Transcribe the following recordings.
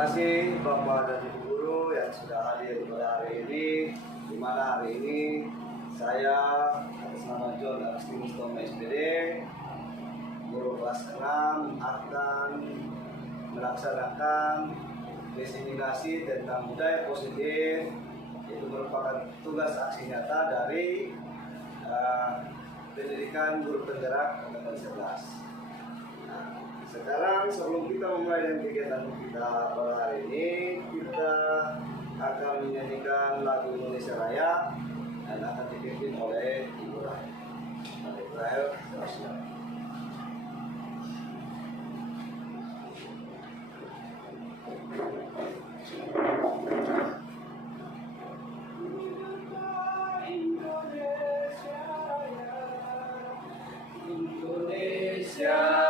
kasih Bapak dan Ibu Guru yang sudah hadir pada hari ini, di mana hari ini saya atas nama John Agustinus Tome SPD, guru kelas 6 akan melaksanakan diseminasi tentang budaya positif. Itu merupakan tugas aksi nyata dari pendidikan guru penggerak angkatan 11. Sekarang sebelum kita memulai dengan kegiatan kita pada hari ini, kita akan menyanyikan lagu Indonesia Raya dan akan dipimpin oleh Ibu Rahel. Ibu Rahel, silakan. Indonesia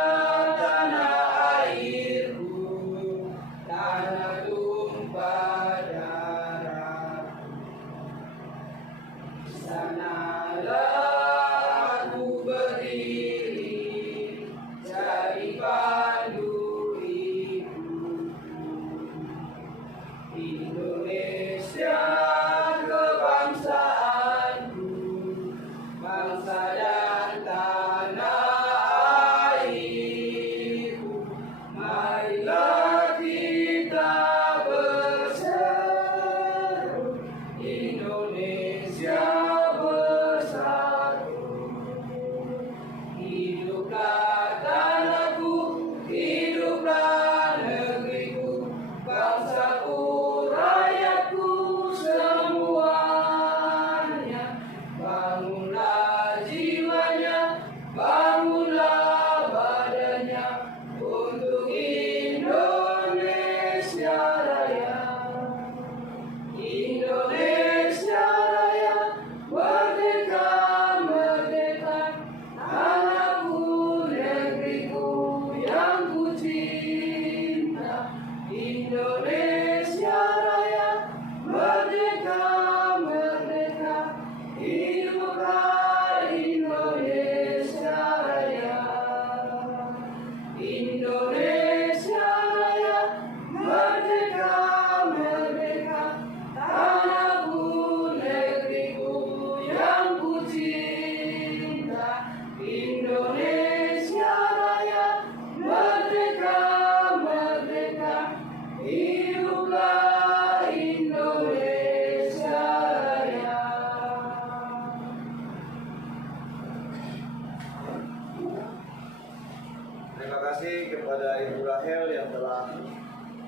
kepada Ibu Rahel yang telah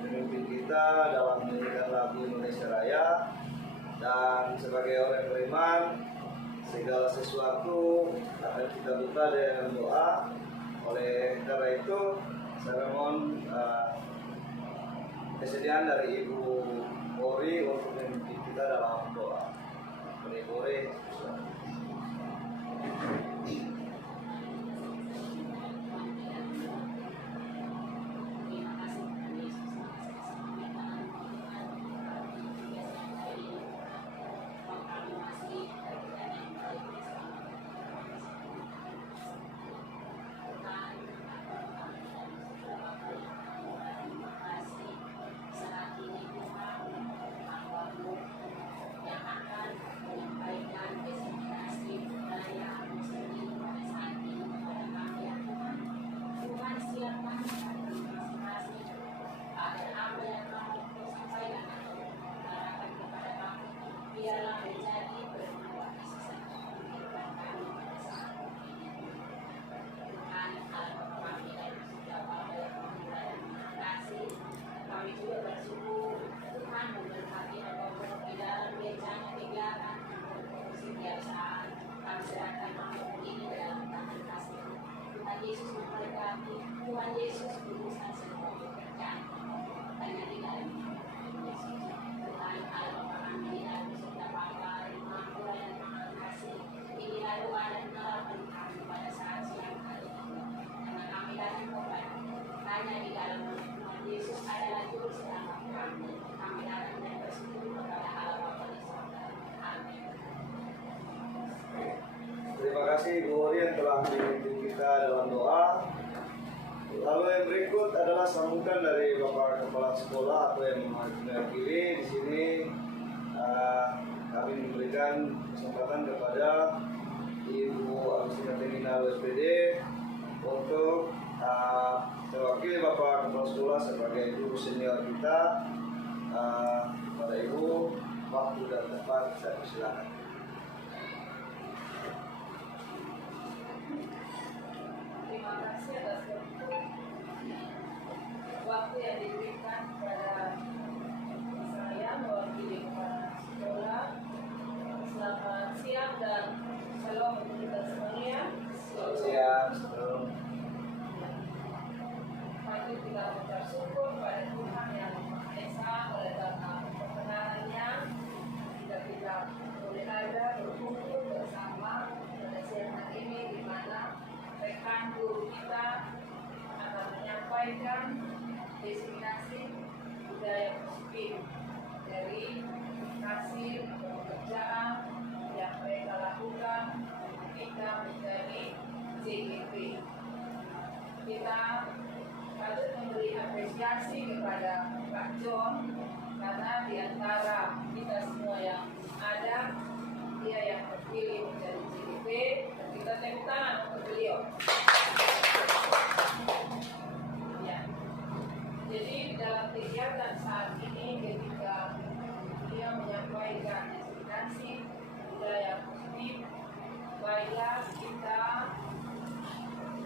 memimpin kita dalam menyanyikan lagu Indonesia Raya. Dan sebagai orang beriman, segala sesuatu akan kita buka dengan doa. Oleh karena itu, saya mohon kesediaan dari Ibu Ori untuk memimpin kita dalam doa. Ibu Ori, Tuhan Yesus berusaha seluruh pekerjaan hanya di dalam Yesus Tuhan Allah kami dan sudah Bapa yang Maha Kuasa dan Maha Kasih. Inilah doa dan harapan kami pada saat siang hari ini, karena kami datang kepada hanya di dalam Tuhan Yesus adalah juru selamat kami. Kami datang dan bersyukur kepada Allah Bapa di surga. Amin. terima kasih Ibu Ori yang telah memimpin kita dalam doa. Lalu yang berikut adalah sambutan dari Bapak kepala sekolah atau yang mewakili di sini, kami memberikan kesempatan kepada Ibu Agustina Terminal SPD untuk mewakili Bapak Kepala Sekolah sebagai guru senior kita. Pada Ibu, waktu dan tempat saya persilakan. Terima kasih atas waktu yang diberikan kepada saya mewakili kepala sekolah. Selamat siang dan salam untuk kita semuanya. Selamat siang. Patut kita mengucap syukur pada Tuhan yang Maha Esa oleh karena kebenarannya kita boleh ada berkumpul bersama pada siang hari ini, di mana rekan guru kita akan menyampaikan definisi budaya positif dari hasil pekerjaan yang mereka lakukan ketika menjadi JGP. Kita patut memberi apresiasi kepada Pak John karena di antara kita semua yang ada, dia yang terpilih menjadi JGP, dan kita tepuk tangan untuk beliau. Ya. Jadi dalam kegiatan saat ini, ketika dia menyampaikan definisi budaya positif, baiklah kita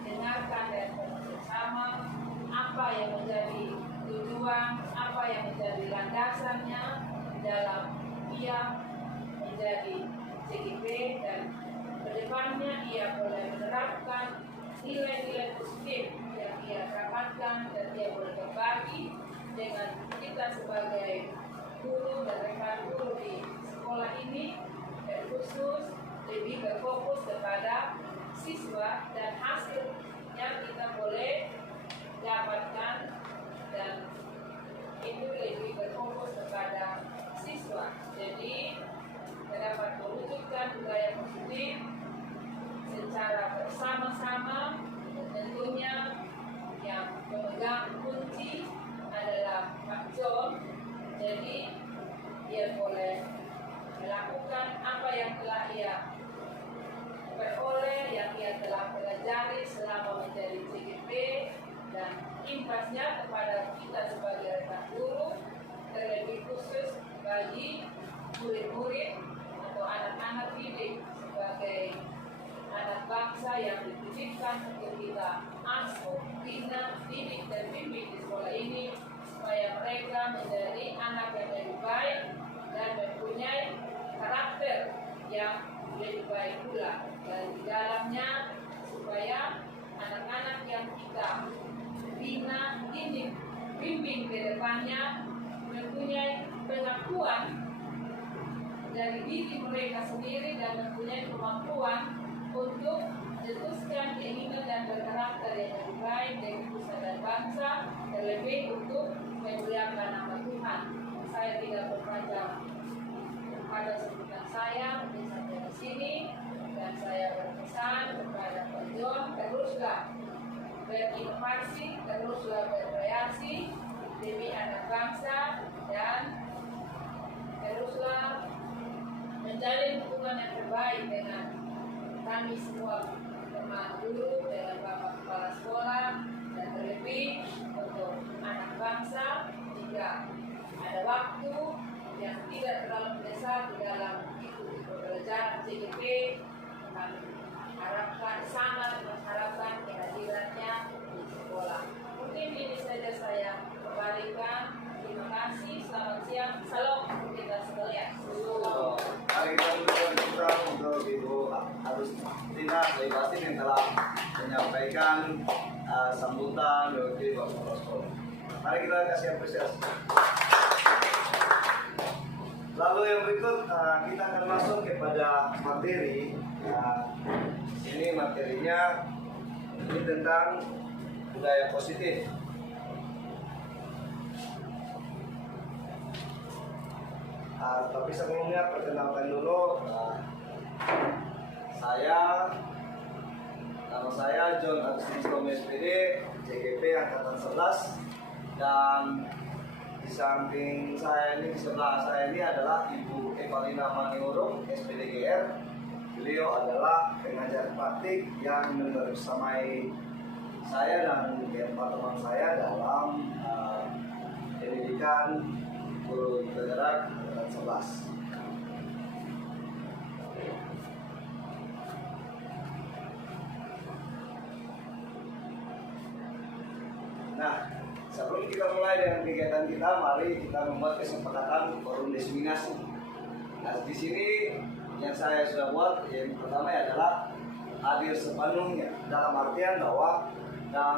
dengarkan dan bersama apa yang menjadi tujuan, apa yang menjadi landasannya dalam ia menjadi JGP, dan kedepannya ia boleh menerapkan nilai-nilai positif yang ia dapatkan dan dia boleh berbagi dengan kita sebagai guru dan rekan guru di sekolah ini, dan khusus lebih berfokus kepada siswa dan hasil yang kita boleh dapatkan, dan itu lebih berfokus kepada siswa. Jadi dapat mewujudkan budaya positif secara bersama-sama. Tentunya yang memegang kunci adalah Pak John. Jadi dia boleh melakukan apa yang telah ia beroleh, yang ia telah pelajari selama menjadi JGP, dan imbasnya kepada kita sebagai rekan guru, terlebih khusus bagi murid-murid atau anak-anak didik sebagai anak bangsa yang dititipkan untuk kita asuh, bina, didik, dan bimbing di sekolah ini, supaya mereka menjadi anak yang lebih baik dan mempunyai karakter yang lebih baik pula. Dan di dalamnya, supaya anak-anak yang kita bina, didik, bimbing ke depannya mempunyai pengakuan dari diri mereka sendiri dan mempunyai kemampuan untuk meneruskan keinginan dan berkarakter yang lebih baik dari nusa dan bangsa, terlebih untuk memuliakan nama Tuhan. Saya tidak berpanjang pada sebutan saya, mungkin sampai di sini, dan saya berpesan kepada Pak John, teruslah berinovasi, teruslah berkreasi demi anak bangsa, dan teruslah menjalin hubungan yang terbaik dengan kami semua teman guru, dengan Bapak Kepala Sekolah, dan terlebih untuk anak bangsa. Jika ada waktu yang tidak terlalu mendesak di dalam ikuti pembelajaran JGP, kami harapkan, sangat mengharapkan kehadirannya di sekolah. Mungkin ini saja saya kembalikan. Terima kasih, selamat siang, salam untuk kita sekalian. Mari kita berikan kita untuk Ibu Agustina Lebasin yang telah menyampaikan sambutan dari Bapak Kepala Sekolah. Mari kita kasih apresiasi. Lalu yang berikut kita akan masuk kepada materi. Ini materinya ini tentang budaya positif. Tapi sebelumnya perkenalkan dulu, nama saya John Agustinus Tommy SPD, JGP Angkatan 11, dan Di samping saya ini, di sebelah saya ini adalah Ibu Evalina Maniurung, SPDGR. Beliau adalah pengajar praktik yang membersamai saya dan beberapa teman saya dalam pendidikan guru bergerak angkatan 11. Nah, sebelum kita mulai dengan kegiatan kita, mari kita membuat kesepakatan forum diseminasi. Nah, di sini yang saya sudah buat yang pertama adalah hadir sepenuhnya, dalam artian bahwa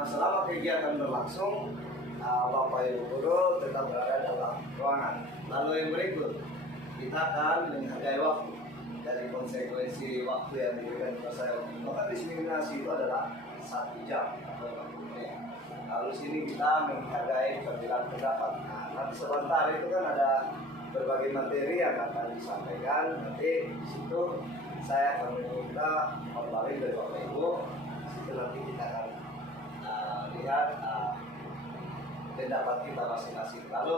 selama kegiatan berlangsung, Bapak Ibu guru tetap berada dalam ruangan. Lalu yang berikut, kita akan menghargai waktu. Dari konsekuensi waktu yang diberikan kepada saya, maka diseminasi itu adalah 1 jam atau 60 menit. Lalu sini kita menghargai perbedaan pendapat. Nah, nanti sebentar itu kan ada berbagai materi yang akan disampaikan. Nanti di situ saya akan meminta kembali dari Bapak Ibu. Di situ nanti kita akan lihat pendapat kita masing-masing. Lalu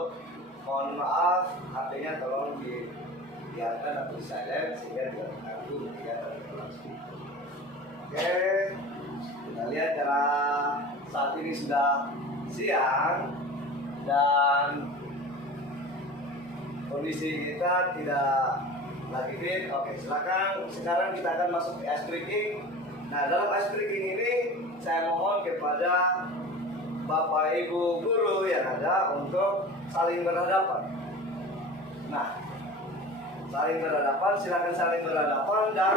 mohon maaf, HP-nya tolong dibiarkan atau di silent sehingga tidak mengganggu kegiatan berlangsung. Oke, kita lihat cara saat ini sudah siang dan kondisi kita tidak lagi fit. Oke, silakan. Sekarang kita akan masuk ke ice breaking. Nah, dalam ice breaking ini saya mohon kepada Bapak Ibu guru yang ada untuk saling berhadapan. Nah, saling berhadapan, silakan saling berhadapan dan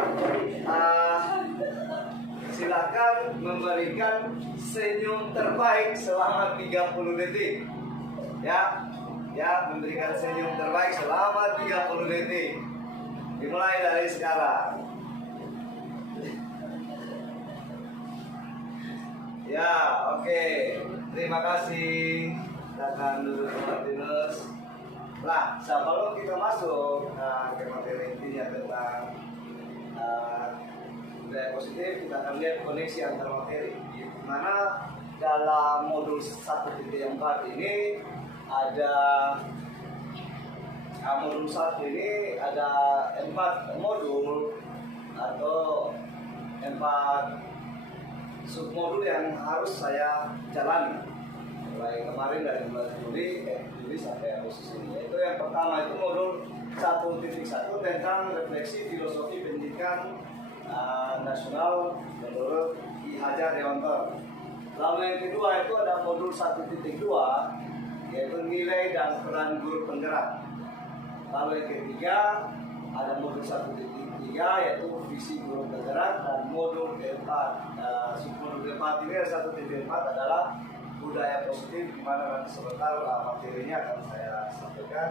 silakan memberikan senyum terbaik selama 30 detik. Ya, memberikan senyum terbaik selama 30 detik. Dimulai dari sekarang. Ya, oke. Terima kasih. Silakan duduk ke Martinus. Nah, sebelum kita masuk ke materi intinya tentang budaya positif, kita akan lihat koneksi antar materi. Di mana dalam modul 1.4 ini ada modul 1 ini ada 4 modul atau 4 submodul yang harus saya jalani mulai kemarin dari bulan Juli sampai Agustus ini. Yaitu yang pertama itu modul 1.1 tentang refleksi filosofi pendidikan nasional menurut Ki Hajar Dewantara. Lalu yang kedua itu ada modul 1.2 yaitu nilai dan peran guru penggerak. Lalu yang ketiga ada modul 1.3 yaitu visi guru penggerak, dan modul keempat submodul keempat ini ada 1.4 adalah budaya positif, di mana nanti sebentar materinya akan saya sampaikan.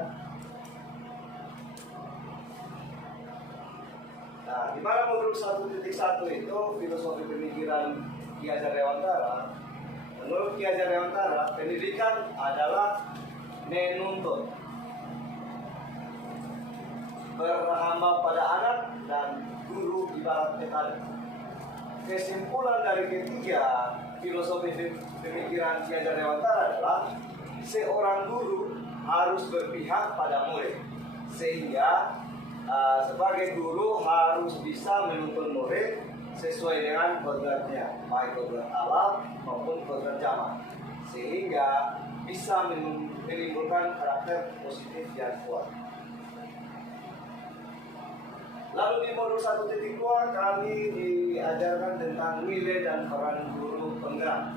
Nah, di mana modul 1.1 itu filosofi pemikiran Ki Hajar Dewantara. Menurut Ki Hajar Dewantara, pendidikan adalah menuntut, berhamba pada anak, dan guru ibarat petani. Kesimpulan dari ketiga filosofi pemikiran Ki Hajar Dewantara adalah seorang guru harus berpihak pada murid, sehingga sebagai guru harus bisa menuntun murid sesuai dengan kodratnya, baik kodrat alam maupun kodrat zaman, sehingga bisa menimbulkan karakter positif yang kuat. Lalu di modul 1.2 kami diajarkan tentang nilai dan peran guru penggerak.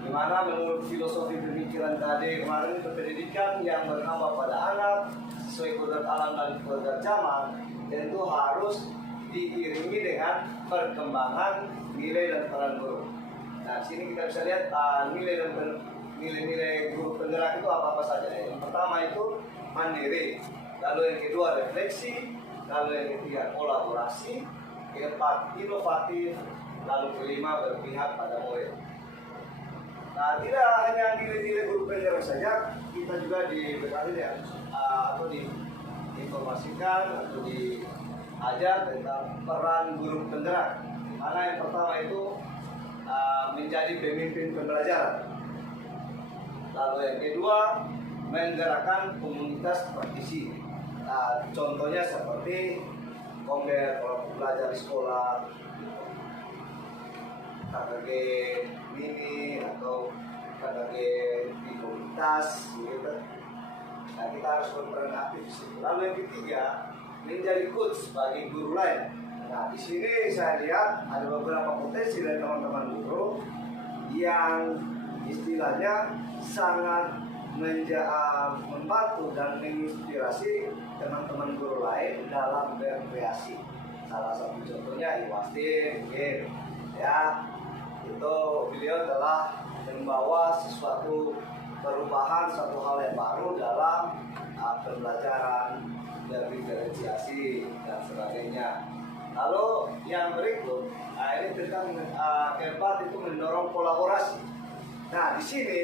Di mana menurut filosofi pemikiran tadi kemarin itu pendidikan yang bernama pada anak sesuai kodrat alam dan kodrat zaman tentu harus diiringi dengan perkembangan nilai dan peran guru. Nah, sini kita bisa lihat nilai-nilai guru penggerak itu apa-apa saja. Yang pertama itu mandiri, lalu yang kedua refleksi, lalu yang ketiga kolaborasi, keempat inovatif, lalu kelima berpihak pada murid. Nah, tidak hanya nilai-nilai guru penggerak saja, kita juga dibekali atau diinformasikan atau diajar tentang peran guru penggerak. Mana yang pertama itu menjadi pemimpin pembelajaran. Lalu yang kedua menggerakkan komunitas praktisi. Contohnya seperti kongres kalau belajar di sekolah, KKG mini atau KKG di komunitas gitu. Nah, kita harus berperan aktif di situ. Lalu yang ketiga, menjadi coach bagi guru lain. Nah, di sini saya lihat ada beberapa potensi dari teman-teman guru yang istilahnya sangat membantu dan menginspirasi teman-teman guru lain dalam berkreasi. Salah satu contohnya Iwastin, mungkin ya, itu beliau telah membawa sesuatu perubahan, satu hal yang baru dalam pembelajaran, diferensiasi dan sebagainya. Lalu yang berikut, ini tentang keempat itu mendorong kolaborasi. Nah, di sini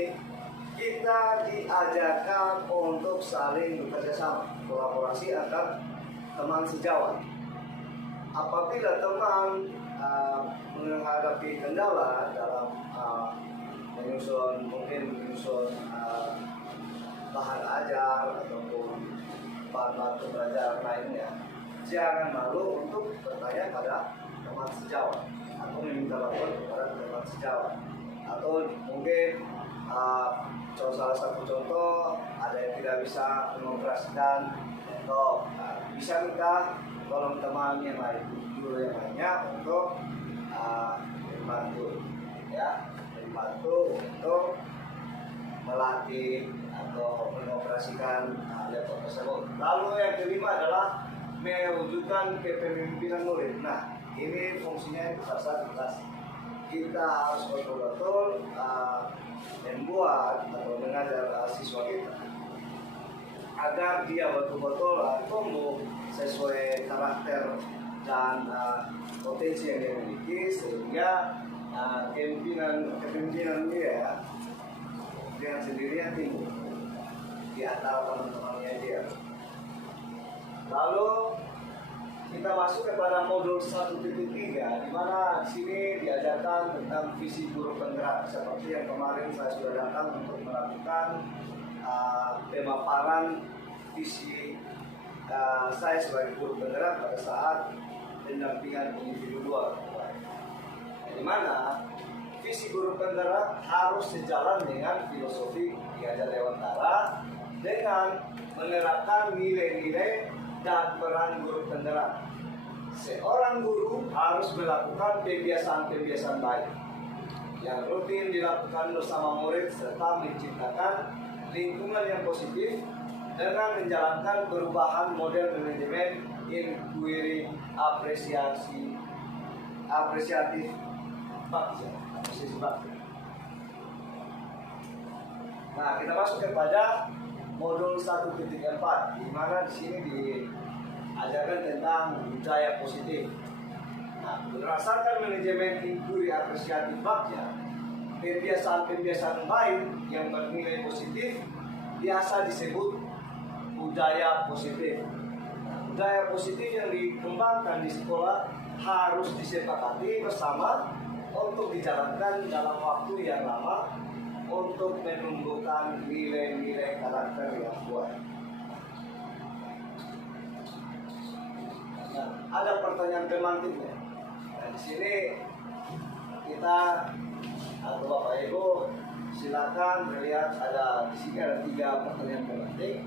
kita diajarkan untuk saling bekerja sama, kolaborasi antar teman sejawat. Apabila teman menghadapi kendala dalam menyusun bahan ajar ataupun bahan pembelajaran lainnya, jangan malu untuk bertanya pada teman sejawat atau meminta bantuan kepada teman sejawat. Atau mungkin salah satu contoh, ada yang tidak bisa mengoperasikan laptop, bisa minta tolong teman yang lain, guru yang lainnya untuk membantu untuk melatih atau mengoperasikan laptop tersebut. Lalu yang kelima adalah mewujudkan kepemimpinan murid. Nah, ini fungsinya besar jelas. Kita harus betul-betul membuat atau mengajar siswa kita agar dia betul-betul tumbuh sesuai karakter dan potensi yang dia miliki, sehingga kepemimpinan dia dengan sendirinya timbul di antara teman-temannya dia. Lalu kita masuk kepada modul 1.3, di mana di sini diajarkan tentang visi guru penggerak, seperti yang kemarin saya sudah datang untuk melakukan pemaparan visi saya sebagai guru penggerak pada saat pendampingan individual, di mana visi guru penggerak harus sejalan dengan filosofi diajar Dewantara dengan menerapkan nilai-nilai dan peran guru penggerak. Seorang guru harus melakukan kebiasaan-kebiasaan baik yang rutin dilakukan bersama murid serta menciptakan lingkungan yang positif dengan menjalankan perubahan model manajemen inquiry apresiatif bakti. Nah, kita masuk kepada modul 1.4, di mana di sini diajarkan tentang budaya positif. Nah, berdasarkan manajemen inquiry apresiatif bakya, kebiasaan-kebiasaan baik yang bernilai positif biasa disebut budaya positif. Nah, budaya positif yang dikembangkan di sekolah harus disepakati bersama untuk dijalankan dalam waktu yang lama untuk menumbuhkan nilai-nilai karakter yang kuat. Nah, ada pertanyaan pemantiknya. Nah, di sini kita atau Bapak Ibu silakan melihat, ada di sini ada 3 pertanyaan pemantik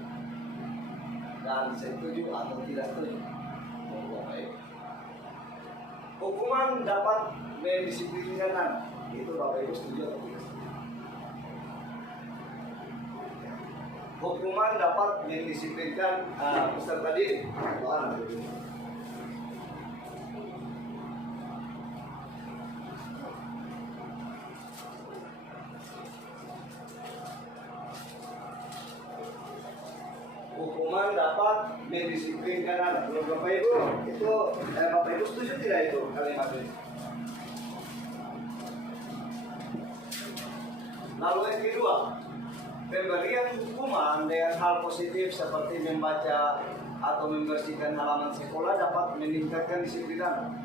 dan setuju atau tidak setuju. Bapak Ibu. Hukuman dapat mendisiplinkan anak. Itu Bapak Ibu setuju atau tidak? Hukuman dapat mendisiplinkan peserta didik. Hukuman dapat mendisiplinkan anak. Bapak Ibu, itu Bapak Ibu setuju tidak itu kalimat ini? Lalu yang kedua, pemberian hukuman dengan hal positif seperti membaca atau membersihkan halaman sekolah dapat meningkatkan disiplin anak.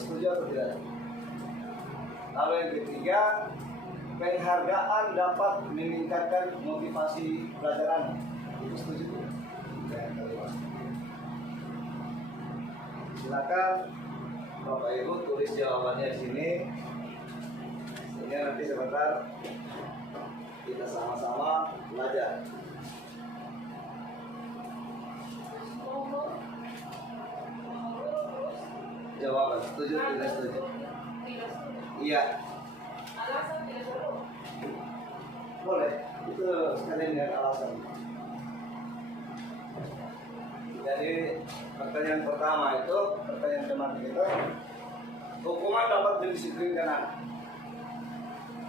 Setuju atau tidak? Lalu yang ketiga, penghargaan dapat meningkatkan motivasi pelajaran. Itu setuju? Silakan Bapak Ibu tulis jawabannya di sini. Sehingga nanti sebentar kita sama-sama belajar. Jawaban setuju tidak setuju? Iya. Alasan tidak setuju. Boleh. Itu sekalian dengan alasan. Jadi pertanyaan pertama itu pertanyaan tematik itu hukuman dapat mendisiplinkan anak.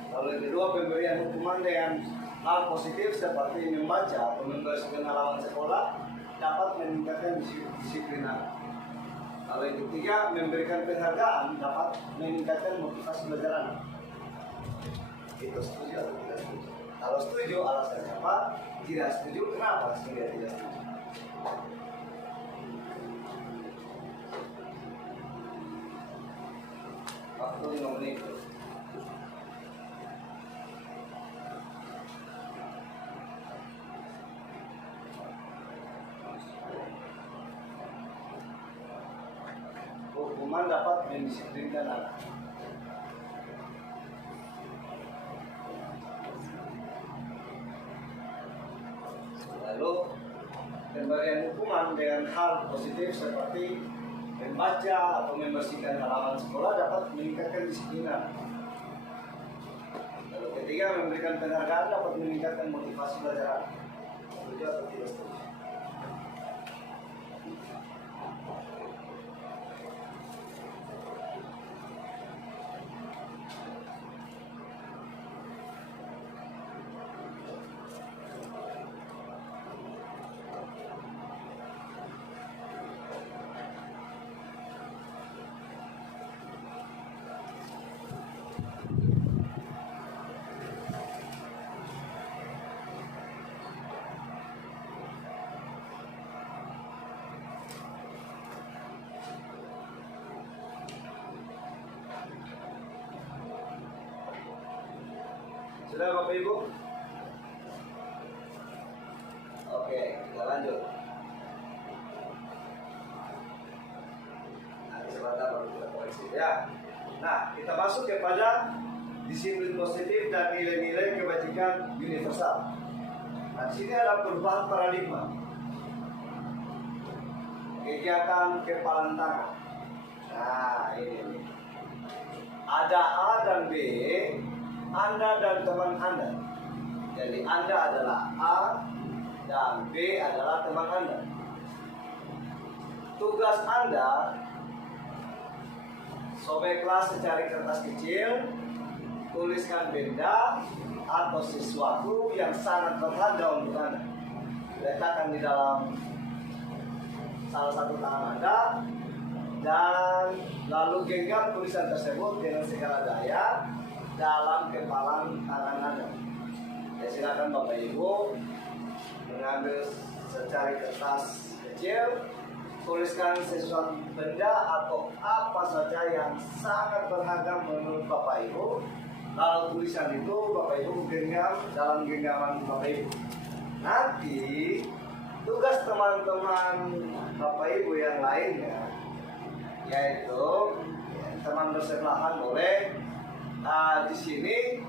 Lalu yang kedua pemberian hukuman dengan hal positif seperti membaca atau membersihkan halaman sekolah dapat meningkatkan disiplin anak. Lalu yang ketiga memberikan penghargaan dapat meningkatkan motivasi belajar anak. Itu setuju atau tidak setuju? Kalau setuju alasannya apa? Tidak setuju kenapa? Sehingga tidak setuju. Waktu 5 menit. Hukuman dapat mendisiplinkan anak. Lalu pemberian hukuman dengan hal positif seperti membaca atau membersihkan halaman sekolah dapat meningkatkan disiplin. Lalu ketiga memberikan penghargaan dapat meningkatkan motivasi belajar. Setuju atau tidak setuju? Sudah Bapak Ibu? Oke, kita lanjut. Nanti sebentar baru kita koreksi ya. Nah, kita masuk kepada disiplin positif dan nilai-nilai kebajikan universal. Nah, di sini ada perubahan paradigma. Kegiatan kepalan tangan. Nah, ini. Ada A dan B, Anda dan teman Anda. Jadi Anda adalah A dan B adalah teman Anda. Tugas Anda sobek kelas secari kertas kecil, tuliskan benda atau sesuatu yang sangat berharga untuk Anda. Letakkan di dalam salah satu tangan Anda dan lalu genggam tulisan tersebut dengan segala daya dalam kepalan tangan Anda. Ya, silakan Bapak Ibu mengambil secari kertas kecil, tuliskan sesuatu benda atau apa saja yang sangat berharga menurut Bapak Ibu. Lalu tulisan itu Bapak Ibu genggam dalam genggaman Bapak Ibu. Nanti tugas teman-teman Bapak Ibu yang lainnya, yaitu teman bersebelahan boleh di sini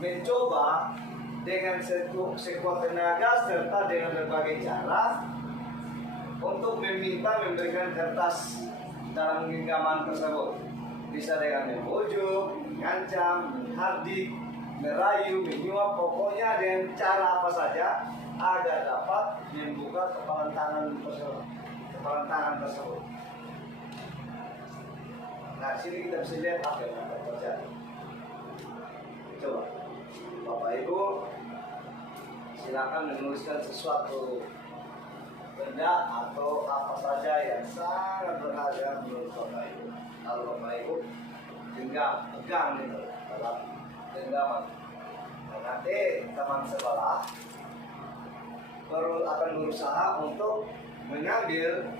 mencoba dengan sekuat tenaga serta dengan berbagai cara untuk memberikan kertas dalam genggaman tersebut. Bisa dengan membujuk, mengancam, menghardik, merayu, menyuap, pokoknya dengan cara apa saja agar dapat membuka kepalan tangan tersebut. Nah, sini kita bisa lihat apa yang akan terjadi. Coba, Bapak Ibu, silakan menuliskan sesuatu benda atau apa saja yang sangat berharga menurut Bapak Ibu. Lalu Bapak Ibu pegang itu dalam genggaman. Nah, nanti teman sebelah akan berusaha untuk mengambil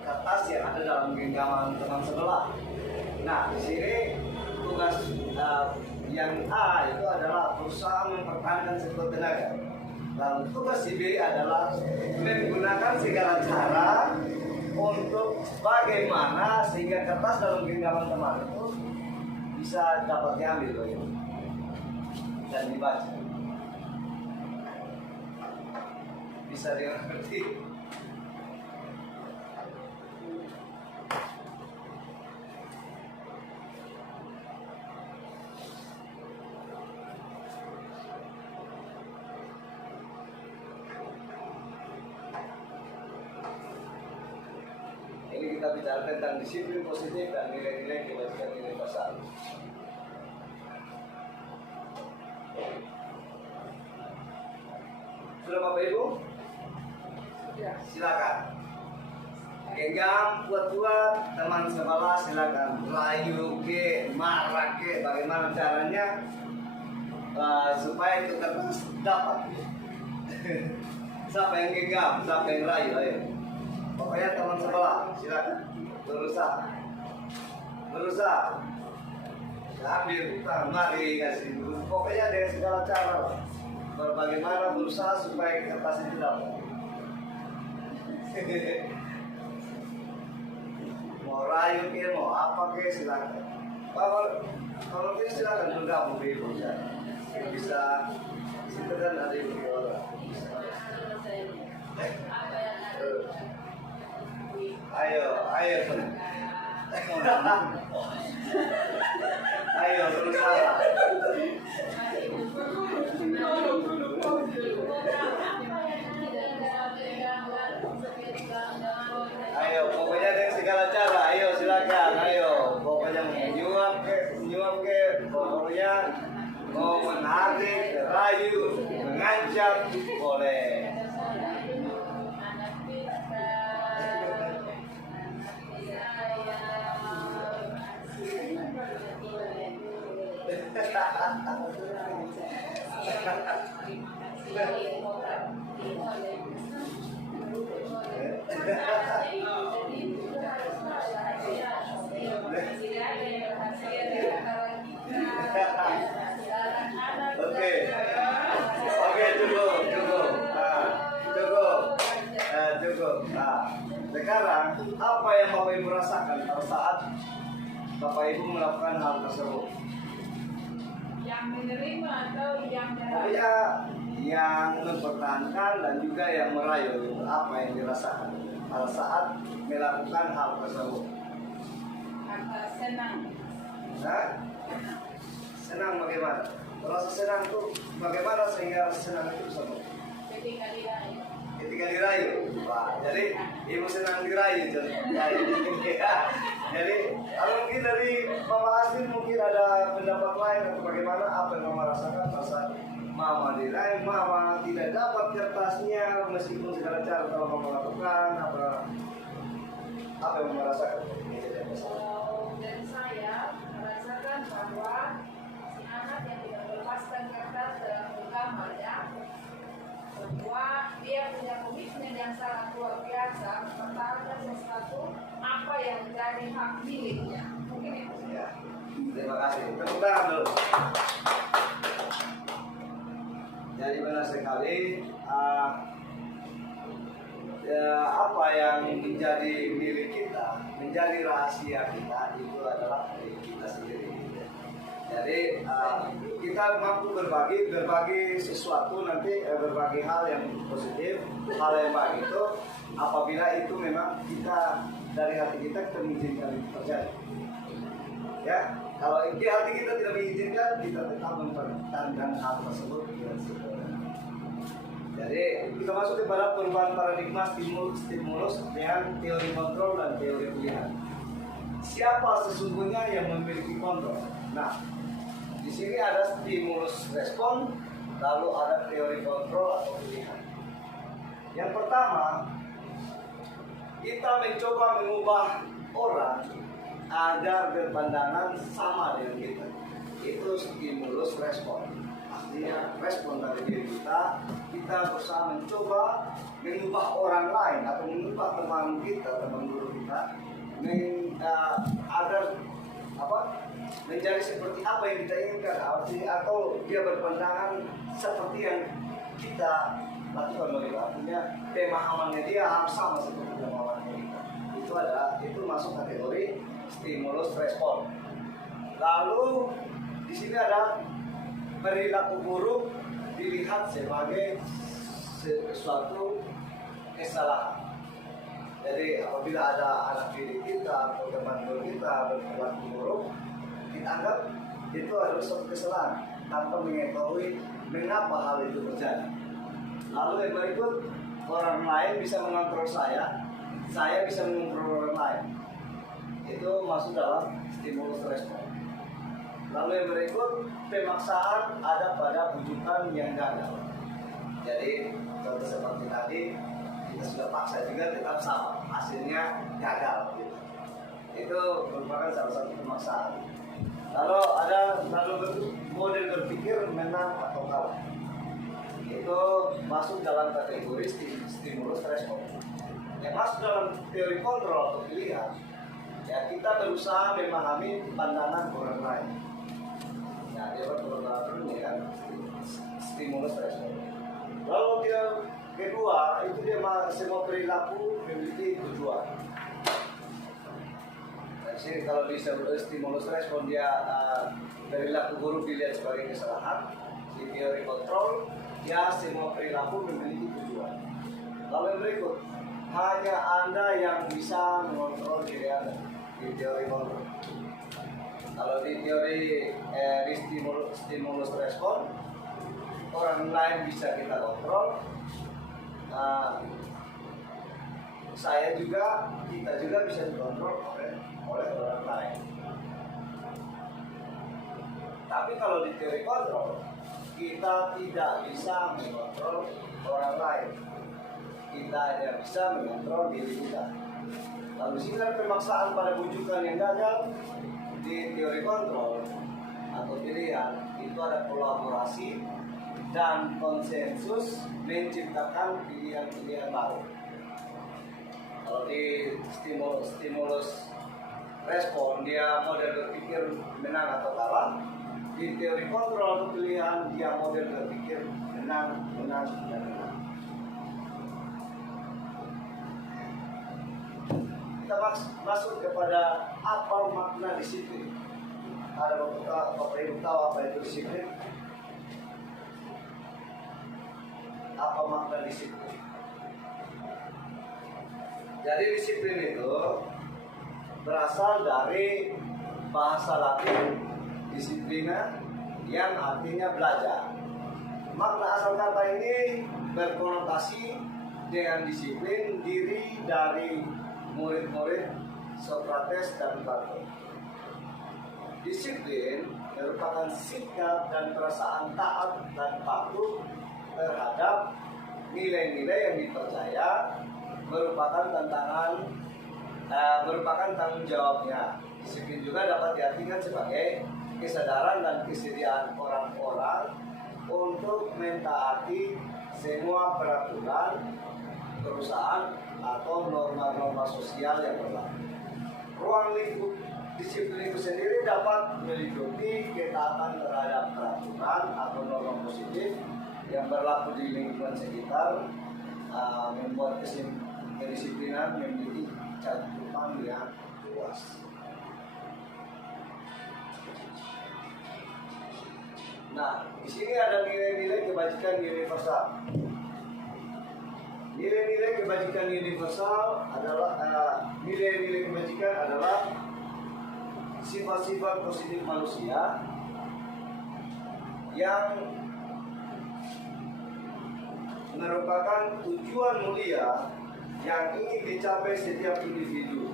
kertas yang ada dalam genggaman teman sebelah. Nah, di sini tugas yang A itu adalah berusaha mempertahankan sekuat tenaga. Lalu tugas si B adalah menggunakan segala cara untuk bagaimana sehingga kertas dalam genggaman teman itu bisa dapat diambil dan dibaca. Bisa dimengerti. Ini kita bicara tentang disiplin positif dan nilai-nilai kebajikan universal. Sudah Bapak Ibu? Silakan. Genggam kuat-kuat, teman sebelah silakan. Rayu ke, marah ke, bagaimana caranya supaya itu kertas dapat. Siapa yang genggam, siapa yang rayu, ayo. Pokoknya teman sebelah, silakan berusaha ambil mari kasih pokoknya dengan segala cara bagaimana berusaha supaya kertas itu dapat. Mau rayu ke, mau apa ke, silakan. Kalau kita silakan bergabung di ibu ya. Bisa situ kan ada ibu orang. Ayo, berusaha. Ayo, pokoknya dengan segala cara. Ayo, silakan. Ayo, pokoknya menyuap ke, pokoknya mau menarik, rayu, mengancam, boleh. Oke, cukup. Sekarang apa yang Bapak Ibu rasakan pada saat Bapak Ibu melakukan hal tersebut? Yang menerima atau yang Ya, yang mempertahankan dan juga yang merayu, apa yang dirasakan pada saat melakukan hal tersebut? senang. Nah, senang bagaimana? Rasa senang itu bagaimana sehingga rasa senang itu bisa muncul? Ketika dirayu. Wah, jadi ibu senang dirayu. Jadi kalau mungkin dari Mama Asli mungkin ada pendapat lain atau bagaimana apa yang Mama rasakan pada saat Mama dirayu, Mama tidak dapat kertasnya meskipun segala cara telah Mama lakukan apa yang Mama rasakan? Kalau dari saya merasakan bahwa si anak yang tidak melepaskan kertas dalam genggamannya, bahwa dia punya komitmen yang sangat luar biasa mempertahankan sesuatu apa yang menjadi hak miliknya. Mungkin itu. Ya, terima kasih. Tepuk tangan dulu. Jadi benar sekali. Apa yang menjadi milik kita, menjadi rahasia kita itu adalah milik kita sendiri. Jadi kita mampu berbagi sesuatu nanti berbagi hal yang positif, hal yang baik itu apabila itu memang kita dari hati kita mengizinkan itu terjadi. Ya, kalau di hati kita tidak mengizinkan, kita tetap mempertahankan hal tersebut dengan sempurna. Jadi kita masuk kepada perubahan paradigma stimulus dengan teori kontrol dan teori pilihan. Siapa sesungguhnya yang memiliki kontrol? Nah, di sini ada stimulus respon, lalu ada teori kontrol atau pilihan. Yang pertama, kita mencoba mengubah orang agar berpandangan sama dengan kita. Itu stimulus respon. Artinya respon dari diri kita berusaha mencoba mengubah orang lain atau mengubah teman kita, teman guru kita, agar menjadi seperti apa yang kita inginkan, atau dia berpandangan seperti yang kita lakukan oleh artinya pemahamannya dia harus sama seperti pemahamannya kita. Itu masuk kategori stimulus respon. Lalu di sini ada perilaku buruk dilihat sebagai sesuatu kesalahan. Jadi apabila ada anak didik kita atau teman kita berperilaku buruk, kita anggap itu adalah suatu kesalahan tanpa mengetahui mengapa hal itu terjadi. Lalu yang berikut, orang lain bisa mengontrol saya bisa mengontrol orang lain. Itu masuk dalam stimulus respon. Lalu yang berikut, pemaksaan ada pada bujukan yang gagal. Jadi contoh seperti tadi, kita sudah paksa juga tetap sama, hasilnya gagal. Gitu. Itu merupakan salah satu pemaksaan. Lalu ada model berpikir menang atau kalah. Itu masuk dalam kategori stimulus respon. Yang masuk dalam teori kontrol atau pilihan, ya kita berusaha memahami pandangan orang lain. Ya, dia berpengaruh dengan stimulus respon. Lalu dia kedua, itu dia semua perilaku memiliki tujuan. Jadi kalau di stimulus respon dia perilaku buruk dilihat sebagai kesalahan. Di teori kontrol, ya semua perilaku memiliki tujuan. Lalu yang berikut, hanya Anda yang bisa mengontrol diri Anda di teori kontrol. Kalau di teori di stimulus respon, orang lain bisa kita kontrol. Kita juga bisa dikontrol oleh orang lain. Tapi kalau di teori kontrol, kita tidak bisa mengontrol orang lain. Kita hanya bisa mengontrol diri kita. Lalu sehingga pemaksaan pada bujukan yang gagal di teori kontrol atau pilihan itu ada kolaborasi dan konsensus menciptakan pilihan-pilihan baru. Kalau di stimulus respon dia model berpikir menang atau kalah. Di teori kontrol atau pilihan dia model berpikir menang, dan menang. Kita masuk kepada apa makna disiplin. Ada Bapak Ibu tahu apa itu disiplin? Apa makna disiplin? Jadi disiplin itu berasal dari bahasa Latin disiplina yang artinya belajar. Makna asal kata ini berkonotasi dengan disiplin diri dari murid-murid Socrates dan Plato. Disiplin merupakan sikap dan perasaan taat dan patuh terhadap nilai-nilai yang dipercaya, merupakan tanggung jawabnya. Disiplin juga dapat diartikan sebagai kesadaran dan kesediaan orang-orang untuk mentaati semua peraturan perusahaan atau norma-norma sosial yang berlaku. Ruang lingkup disiplin itu sendiri dapat meliputi ketaatan terhadap peraturan atau norma positif yang berlaku di lingkungan sekitar, membuat kedisiplinan memiliki cakupan yang luas. Nah, di sini ada nilai-nilai kebajikan universal. Nilai-nilai kebajikan universal adalah nilai-nilai kebajikan adalah sifat-sifat positif manusia yang merupakan tujuan mulia yang ingin dicapai setiap individu.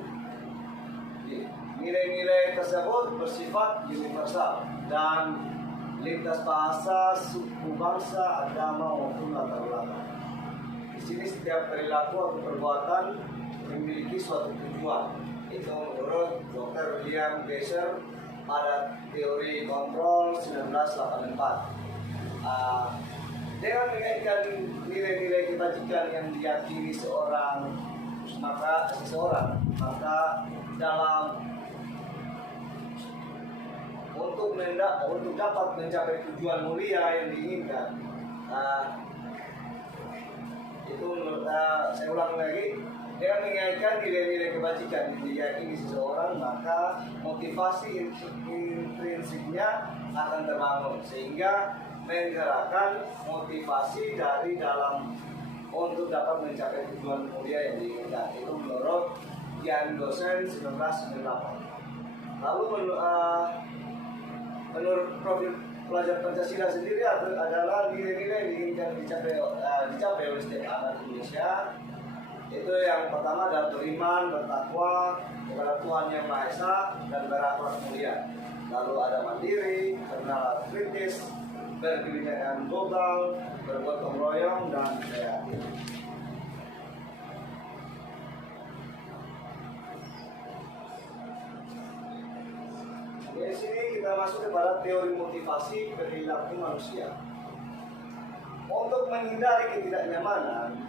Nilai-nilai tersebut bersifat universal dan lintas bahasa, suku bangsa, agama maupun latar belakang. Di sini setiap perilaku atau perbuatan memiliki suatu tujuan. Itu menurut Dr. William Glasser pada teori kontrol 1984. Dengan mengaitkan nilai-nilai kebajikan yang diyakini seseorang, maka dalam untuk dapat mencapai tujuan mulia yang diinginkan. Itu menurut saya ulang lagi, dengan mengingatkan nilai-nilai kebajikan yang diyakini seseorang, maka motivasi intrinsiknya akan terbangun sehingga menggerakkan motivasi dari dalam untuk dapat mencapai tujuan mulia yang diinginkan. Itu menurut Jan Dosen 1998. Lalu menurut profil pelajar Pancasila sendiri adalah nilai-nilai yang diinginkan dicapai oleh setiap anak Indonesia. Itu yang pertama adalah beriman, bertakwa kepada Tuhan Yang Maha Esa dan berakhlak mulia. Lalu ada mandiri, bernalar kritis, berkebijakan global, bergotong royong dan kreatif. Di sini kita masuk kepada teori motivasi perilaku manusia. Untuk menghindari ketidaknyamanan,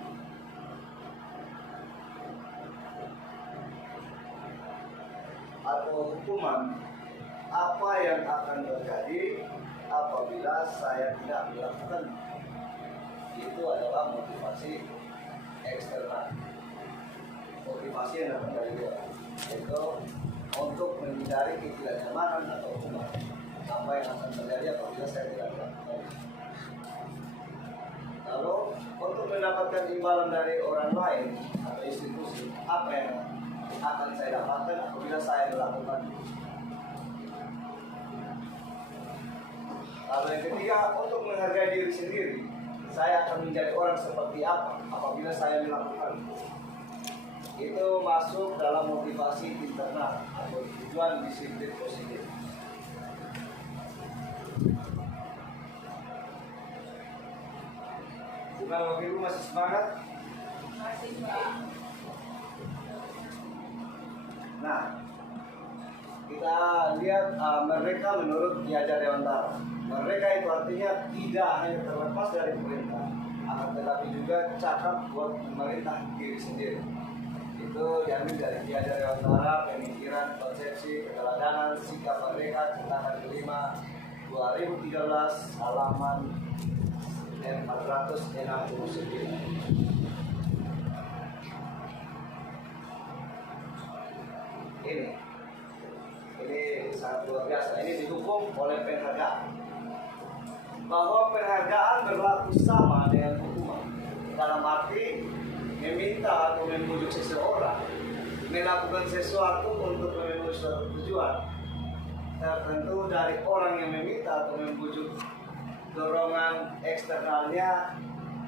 atau hukuman, apa yang akan terjadi apabila saya tidak melakukan? Itu adalah motivasi eksternal. Motivasi yang datang dari dia, yaitu untuk menghindari ketidaknyamanan atau hukuman. Apa yang akan terjadi apabila saya tidak melakukan? Lalu untuk mendapatkan imbalan dari orang lain atau institusi, apa yang akan saya dapatkan apabila saya melakukan? Lalu yang ketiga, untuk menghargai diri sendiri, saya akan menjadi orang seperti apa apabila saya melakukan? Itu masuk dalam motivasi internal atau tujuan disiplin positif. Gimana Bapak Ibu, masih semangat? Masih, Pak. Nah, kita lihat mereka menurut Ki Hajar Dewantara. Mereka itu artinya tidak hanya terlepas dari pemerintah, akan tetapi juga cakap buat pemerintah diri sendiri. Itu diambil dari Ki Hajar Dewantara, pemikiran, konsepsi, keteladanan, sikap mereka, cetakan kelima 2013, halaman 469. Ini sangat luar biasa. Ini didukung oleh penghargaan, bahwa penghargaan berlaku sama dengan hukuman, dalam arti meminta atau membujuk seseorang melakukan sesuatu untuk memenuhi suatu tujuan tertentu dari orang yang meminta atau membujuk, dorongan eksternalnya,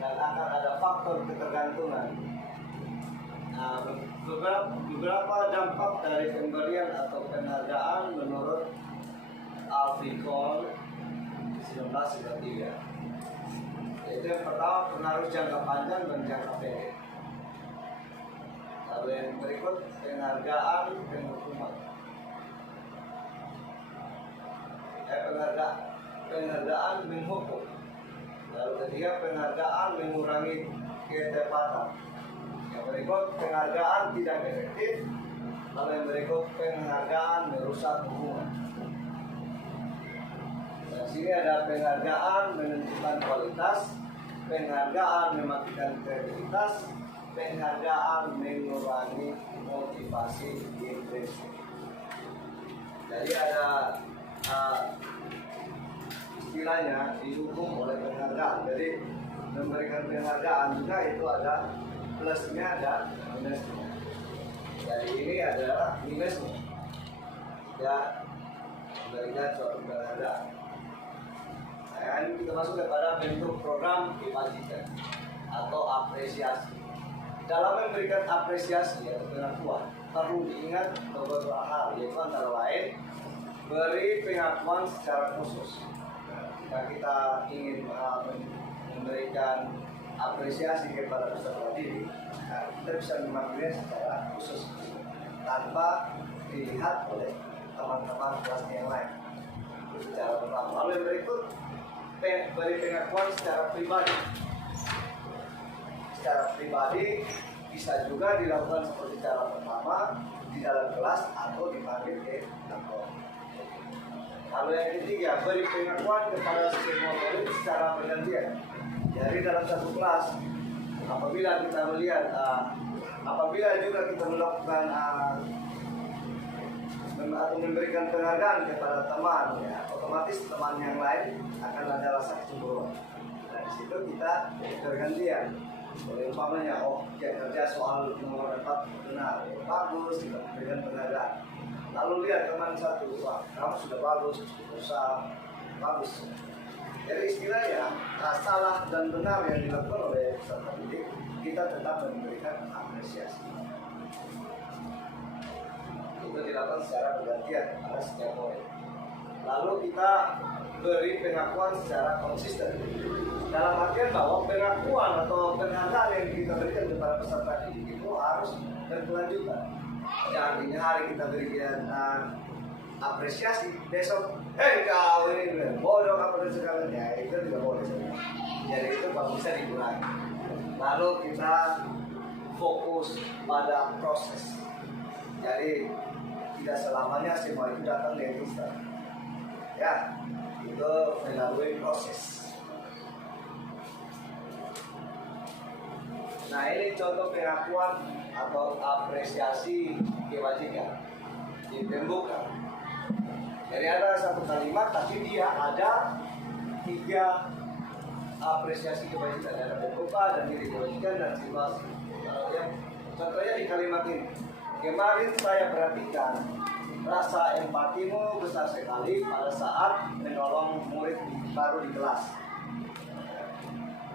dan akan ada faktor ketergantungan. Nah, beberapa dampak dari pemberian atau penghargaan menurut Alfikol 1993. Yaitu yang pertama, pengaruh jangka panjang dan jangka pendek. Lalu yang berikut, penghargaan dan hukuman. Penghargaan menghukum. Lalu ketiga, penghargaan mengurangi ketepatan. Yang berikut, penghargaan tidak efektif. Lalu yang berikut, penghargaan merusak hubungan. Di sini ada penghargaan menentukan kualitas, penghargaan mematikan kreativitas, penghargaan mengurangi motivasi intrinsik. Jadi ada istilahnya didukung oleh penghargaan. Jadi memberikan penghargaan juga itu ada plusnya, ada minusnya. Jadi ini adalah minusnya. Tidak memberikan suatu penghargaan. Nah, ini kita masuk kepada bentuk program kebajikan atau apresiasi. Dalam memberikan apresiasi atau pengakuan, perlu diingat beberapa hal, yaitu antara lain beri pengakuan secara khusus. Jika kita ingin memberikan apresiasi kepada peserta didik, kita bisa memanggilnya secara khusus tanpa dilihat oleh teman-teman kelasnya yang lain secara pertama. Lalu yang berikut, beri pengakuan secara pribadi. Secara pribadi bisa juga dilakukan seperti cara pertama di dalam kelas atau dipanggil ke kantor. Lalu yang ketiga, beri pengakuan kepada semua murid secara bergantian. Jadi dalam satu kelas, apabila kita melihat, apabila juga kita melakukan atau memberikan penghargaan kepada teman, ya, otomatis teman yang lain akan ada rasa kecemburuan. Nah, di situ kita bergantian. Oleh umpamanya, kerja soal nomor 4 benar, bagus, kita berikan penghargaan. Lalu lihat teman satu, wah kamu sudah bagus, berusaha bagus. Jadi istilahnya, salah dan benar yang dilakukan oleh peserta didik, kita tetap memberikan apresiasi. Itu dilakukan secara bergantian pada setiap murid. Lalu kita beri pengakuan secara konsisten. Dalam artian bahwa pengakuan atau penghargaan yang kita berikan kepada peserta didik itu harus berkelanjutan. Ya, artinya hari kita berikan apresiasi, besok, hei kau ini bodoh apa dan segala, ya itu tidak boleh. Jadi itu kalau bisa dikurangi. Lalu kita fokus pada proses. Jadi tidak selamanya semua itu datang dari instan. Ya, itu melalui proses. Nah, ini contoh pengakuan atau apresiasi kewajiban di pembuka. Jadi ada satu kalimat, tapi dia ada 3 apresiasi kewajiban. Ada pembuka dan diri kewajiban dan situasi. Contohnya di kalimat ini. Kemarin saya perhatikan rasa empatimu besar sekali pada saat menolong murid baru di kelas.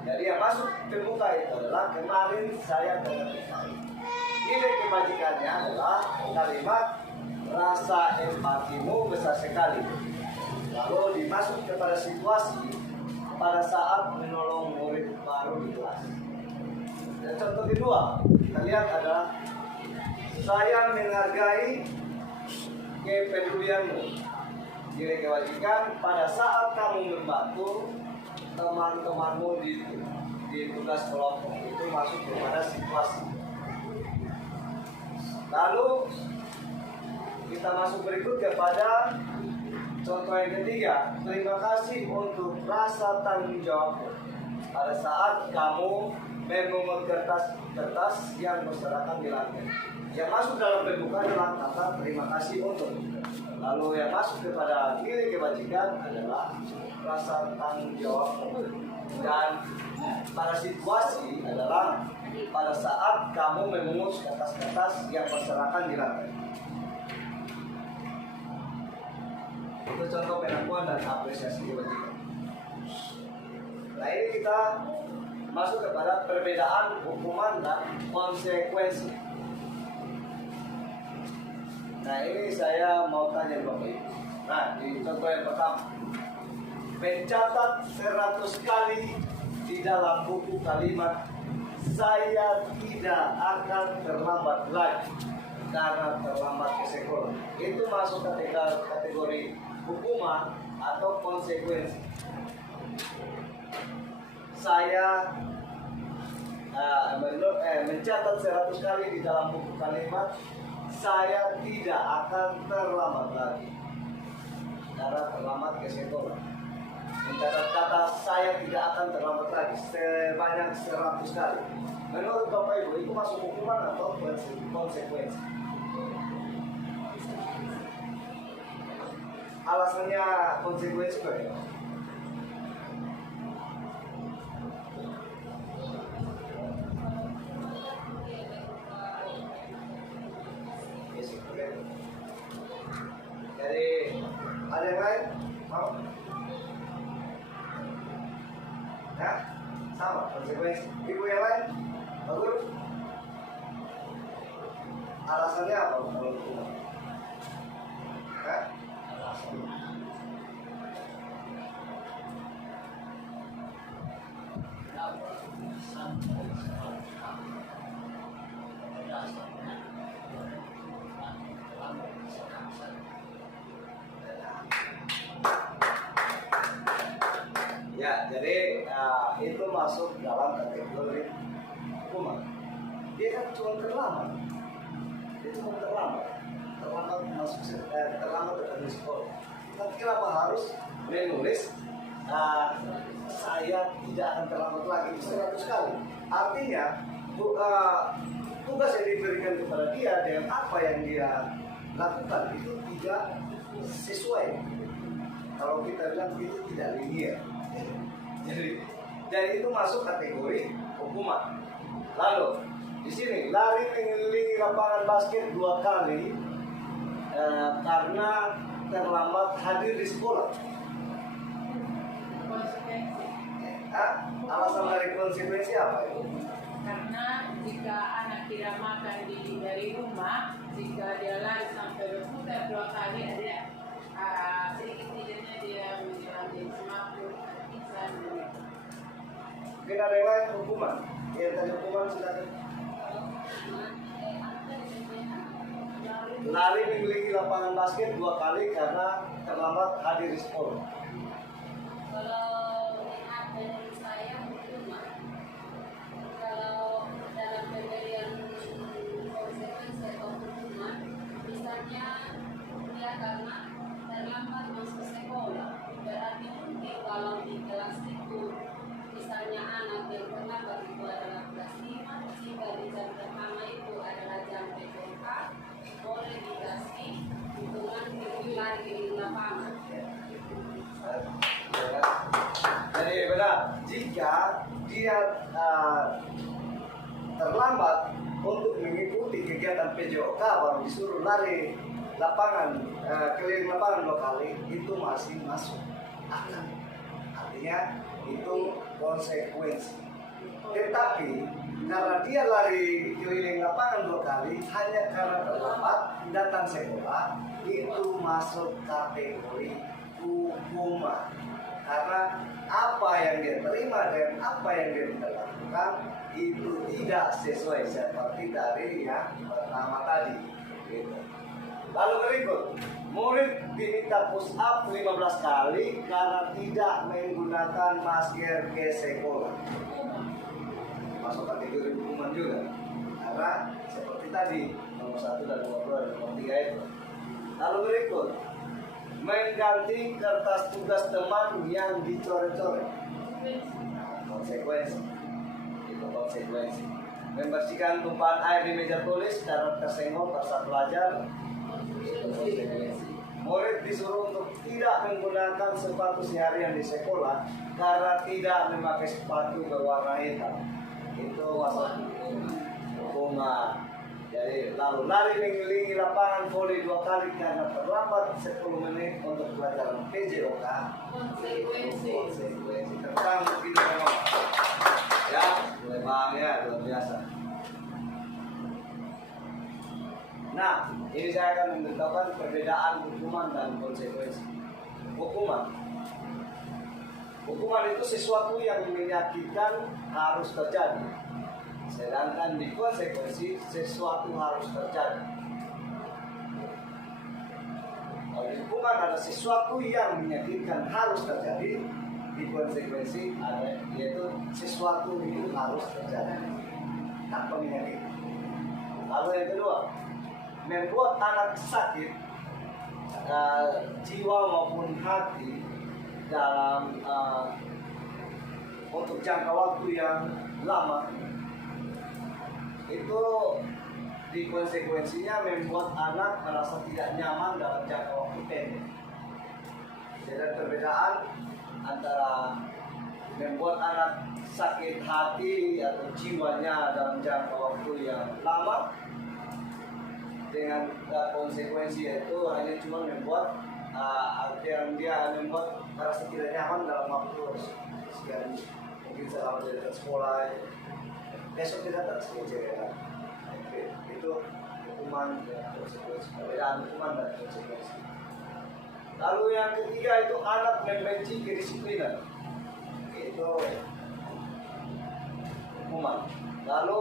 Jadi yang masuk pembuka itu adalah kemarin saya perhatikan. Nilai kebajikannya adalah kalimat rasa empatimu besar sekali. Lalu dimasuk kepada situasi pada saat menolong murid baru di kelas. Dan contoh kedua, kita lihat adalah saya menghargai kepedulianmu. Nilai kebajikan pada saat kamu membantu teman-temanmu di tugas kelompok, itu masuk kepada situasi. Lalu kita masuk berikut kepada contoh yang ketiga. Terima kasih untuk rasa tanggung jawab pada saat kamu memungut kertas yang berserakan di lantai. Yang masuk dalam pembukaan adalah kata terima kasih untuk. Lalu yang masuk kepada nilai kebajikan adalah rasa tanggung jawab. Dan pada situasi adalah pada saat kamu memungut kertas-kertas yang berserakan di lantai. Itu contoh pengakuan dan apresiasi kewajiban. Nah, ini kita masuk kepada perbedaan hukuman dan konsekuensi. Nah, ini saya mau tanya Bapak Ibu. Nah, di contoh yang pertama, mencatat 100 kali di dalam buku kalimat saya tidak akan terlambat lagi karena terlambat ke sekolah. Itu masuk kategori hukuman atau konsekuensi. Saya mencatat 100 kali di dalam buku kalimat saya tidak akan terlambat lagi karena terlambat ke sekolah. Mencatat kata saya tidak akan terlambat lagi sebanyak 100 kali. Menurut Bapak Ibu, itu masuk hukuman atau konsekuensi? Alasannya konsekuensi bagaimana? Jadi ada yang lain? Mau? Ya, sama konsekuensi. Ibu yang lain? Bagus. Alasannya apa kalau hukuman? Ya? Ya, jadi itu masuk dalam kategori hukuman. Dia kan cuma terlambat. Dia cuma terlambat masuk terlambat datang di sekolah. Tapi kenapa harus menulis saya tidak akan terlambat lagi 100 kali? Artinya tugas yang diberikan kepada dia dengan apa yang dia lakukan itu tidak sesuai. Kalau kita bilang itu tidak linear. Jadi itu masuk kategori hukuman. Lalu di sini lari mengelilingi lapangan basket 2 kali karena terlambat hadir di sekolah. Konsekuensi. Alasan dari konsekuensi apa itu? Karena jika anak tidak makan dari rumah, jika dia lari sampai berputar 2 kali, ada sedikit tidaknya dia menjalani semakin terpisah. Mungkin ada yang lain hukuman. Ya, tadi hukuman silakan. Lari mengelilingi lapangan basket 2 kali karena terlambat hadir di sekolah. Kalau lihat dari saya hukuman, kalau dalam pemberian konsekuensi atau hukuman, misalnya dia karena terlambat masuk sekolah, berarti mungkin kalau di kelas itu misalnya anak yang terlambat itu adalah kelas 5, jika di jam pertama itu adalah jam PPK, boleh dikasih hitungan lari di lapangan. Jadi benar, jika dia terlambat untuk mengikuti kegiatan PJOK baru disuruh lari lapangan keliling lapangan 2 kali, itu masih masuk akal. Artinya itu konsekuensi. Tetapi karena dia lari keliling lapangan 2 kali hanya karena terlambat datang sekolah, itu masuk kategori hukuman. Karena apa yang dia terima dan apa yang dia tidak lakukan itu tidak sesuai seperti dari yang pertama tadi. Gitu. Lalu berikut, murid diminta push up 15 kali karena tidak menggunakan masker ke sekolah. Masuk kategori hukuman juga. Karena seperti tadi, nomor 1 dan nomor 2 dan nomor 3 itu. Lalu berikut, mengganti kertas tugas teman yang dicoret-coret. Konsekuensi. Itu konsekuensi. Membersihkan tumpahan air di meja tulis karena tersenggol saat belajar. Itu konsekuensi. Murid disuruh untuk tidak menggunakan sepatu seharian di sekolah karena tidak memakai sepatu berwarna hitam. Itu masuk hukuman. Jadi lalu lari mengelilingi lapangan voli 2 kali karena terlambat 10 menit untuk pelajaran PJOK. Konsekuensi tentang begitu memang. Ya, boleh paham ya, luar biasa. Nah, ini saya akan memberitahukan perbedaan hukuman dan konsekuensi. Hukuman itu sesuatu yang menyakitkan harus terjadi. Sedangkan di konsekuensi sesuatu harus terjadi. Kalau di hukuman ada sesuatu yang menyakitkan harus terjadi, di konsekuensi ada yaitu sesuatu itu harus terjadi tanpa menyakitkan. Lalu yang kedua, membuat anak sakit jiwa maupun hati dalam untuk jangka waktu yang lama. Itu di konsekuensinya membuat anak merasa tidak nyaman dalam jangka waktu pendek. Jadi perbedaan antara membuat anak sakit hati atau jiwanya dalam jangka waktu yang lama dengan konsekuensi itu hanya cuma membuat yang dia membuat merasa tidak nyaman dalam waktu sekian, mungkin selama dia datang sekolah, besok dia datang sekolah. Itu hukuman dan konsekuensi, perbedaan hukuman dan konsekuensi. Lalu yang ketiga itu anak membenci kedisiplinan, itu hukuman. Lalu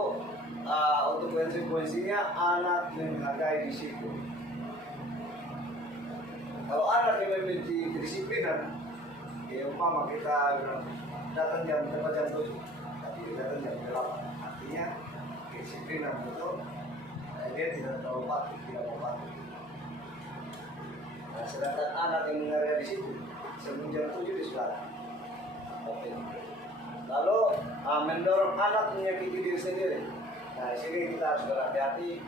untuk konsekuensinya anak menghargai disiplin. Kalau anak yang membenci kedisiplinan, ya umpama kita datang jam 7, tapi datang jam 8, artinya kedisiplinan itu dia tidak terlalu patuh, tidak mau patuh. Nah, sedangkan anak yang mengalir di situ sebelum jam 7 di sekolah. Oke. Lalu mendorong anak menyakiti diri sendiri. Nah, di sini kita harus berhati-hati.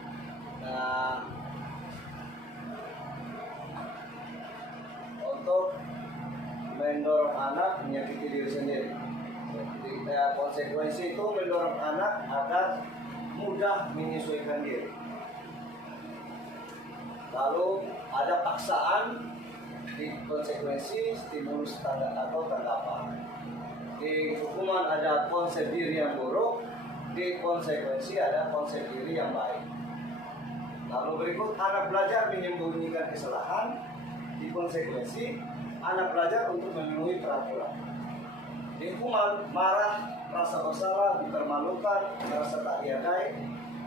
Nah, untuk mendorong anak menyakiti diri sendiri. Jadi konsekuensi itu mendorong anak agar mudah menyesuaikan diri. Lalu ada paksaan di konsekuensi stimulus atau tanggapan. Di hukuman ada konsep diri yang buruk, di konsekuensi ada konsep diri yang baik. Lalu berikut anak belajar menyembunyikan kesalahan, di konsekuensi anak belajar untuk memenuhi peraturan. Di hukuman marah, rasa bersalah, dipermalukan, merasa tak dihargai,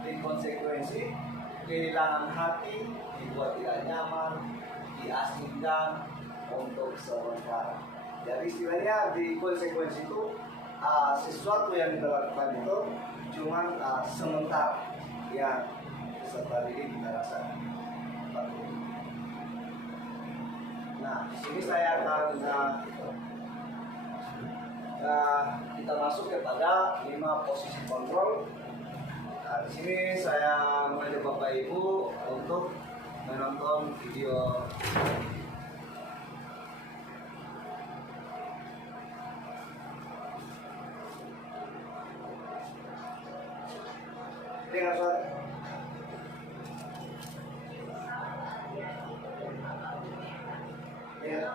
di konsekuensi kehilangan hati, dibuat tidak nyaman, diasingkan untuk sementara. Jadi istilahnya di konsekuensi itu sesuatu yang kita lakukan itu cuma sementara yang peserta didik kita rasakan. Nah, di sini saya akan kita masuk kepada 5 posisi kontrol. Nah, di sini saya mengajak Bapak Ibu untuk menonton video. Dengar suara? Ya.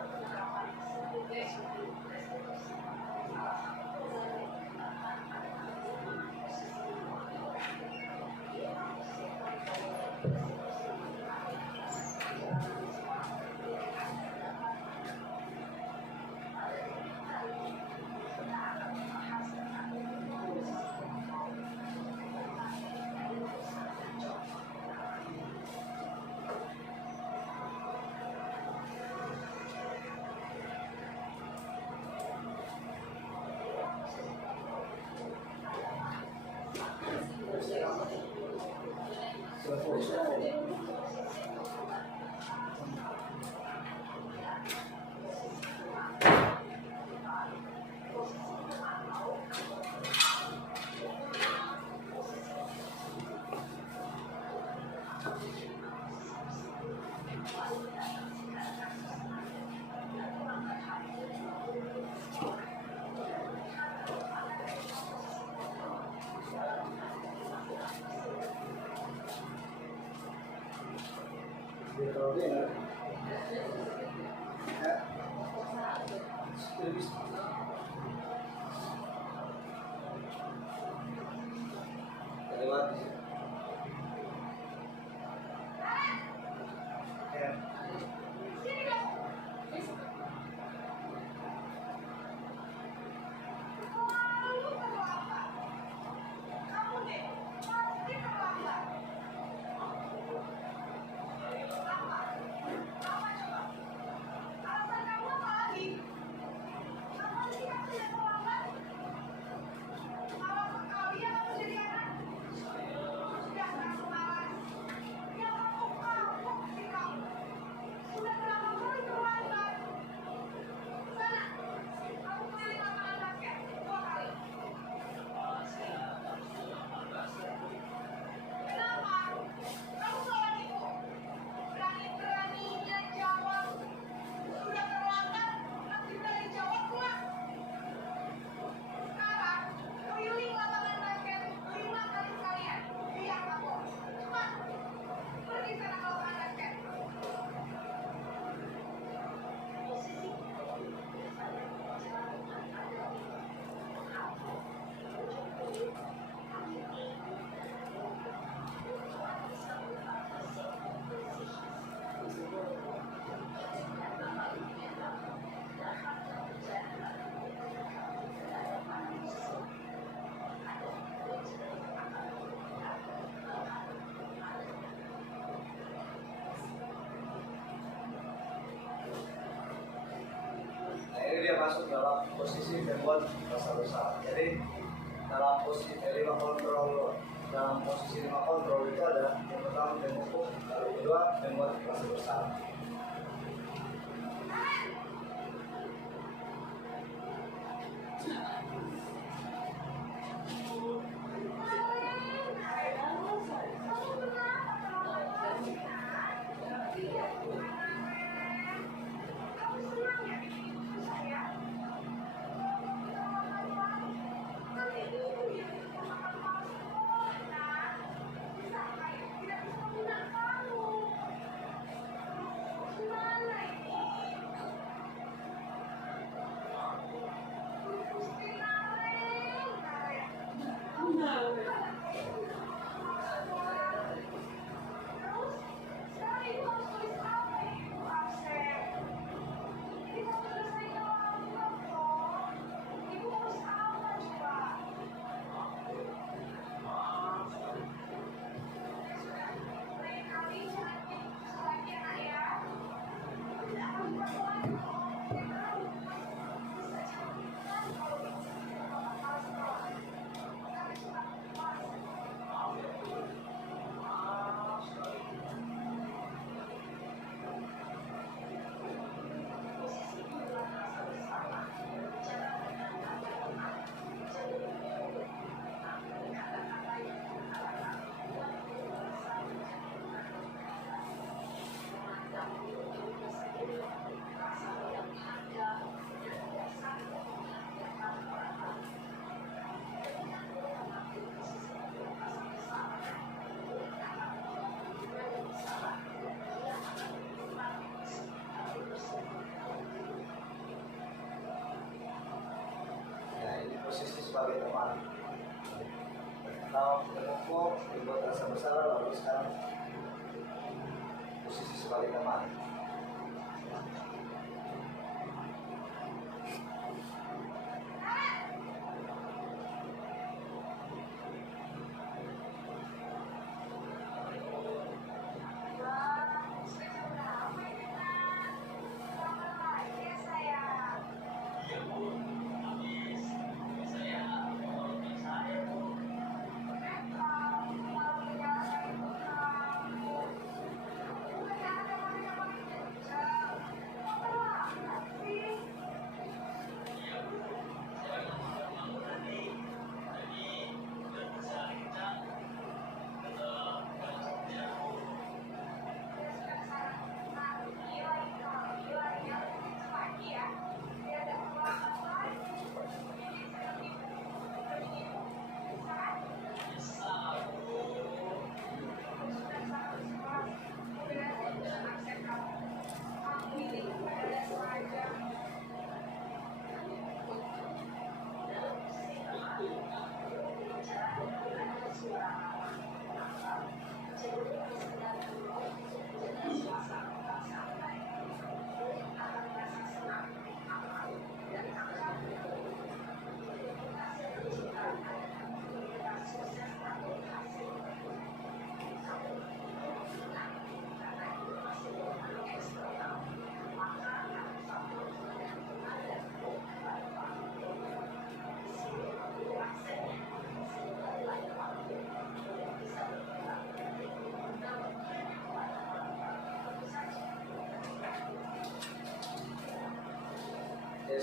Masuk dalam posisi membuat rasa bersalah. Jadi dalam posisi 5 kontrol, dalam posisi 5 kontrol itu ada yang pertama menghukum, yang kedua membuat rasa bersalah. sebagai teman. Atau berkumpul, dibuat rasa bersalah, lalu sekarang posisi sebagai teman.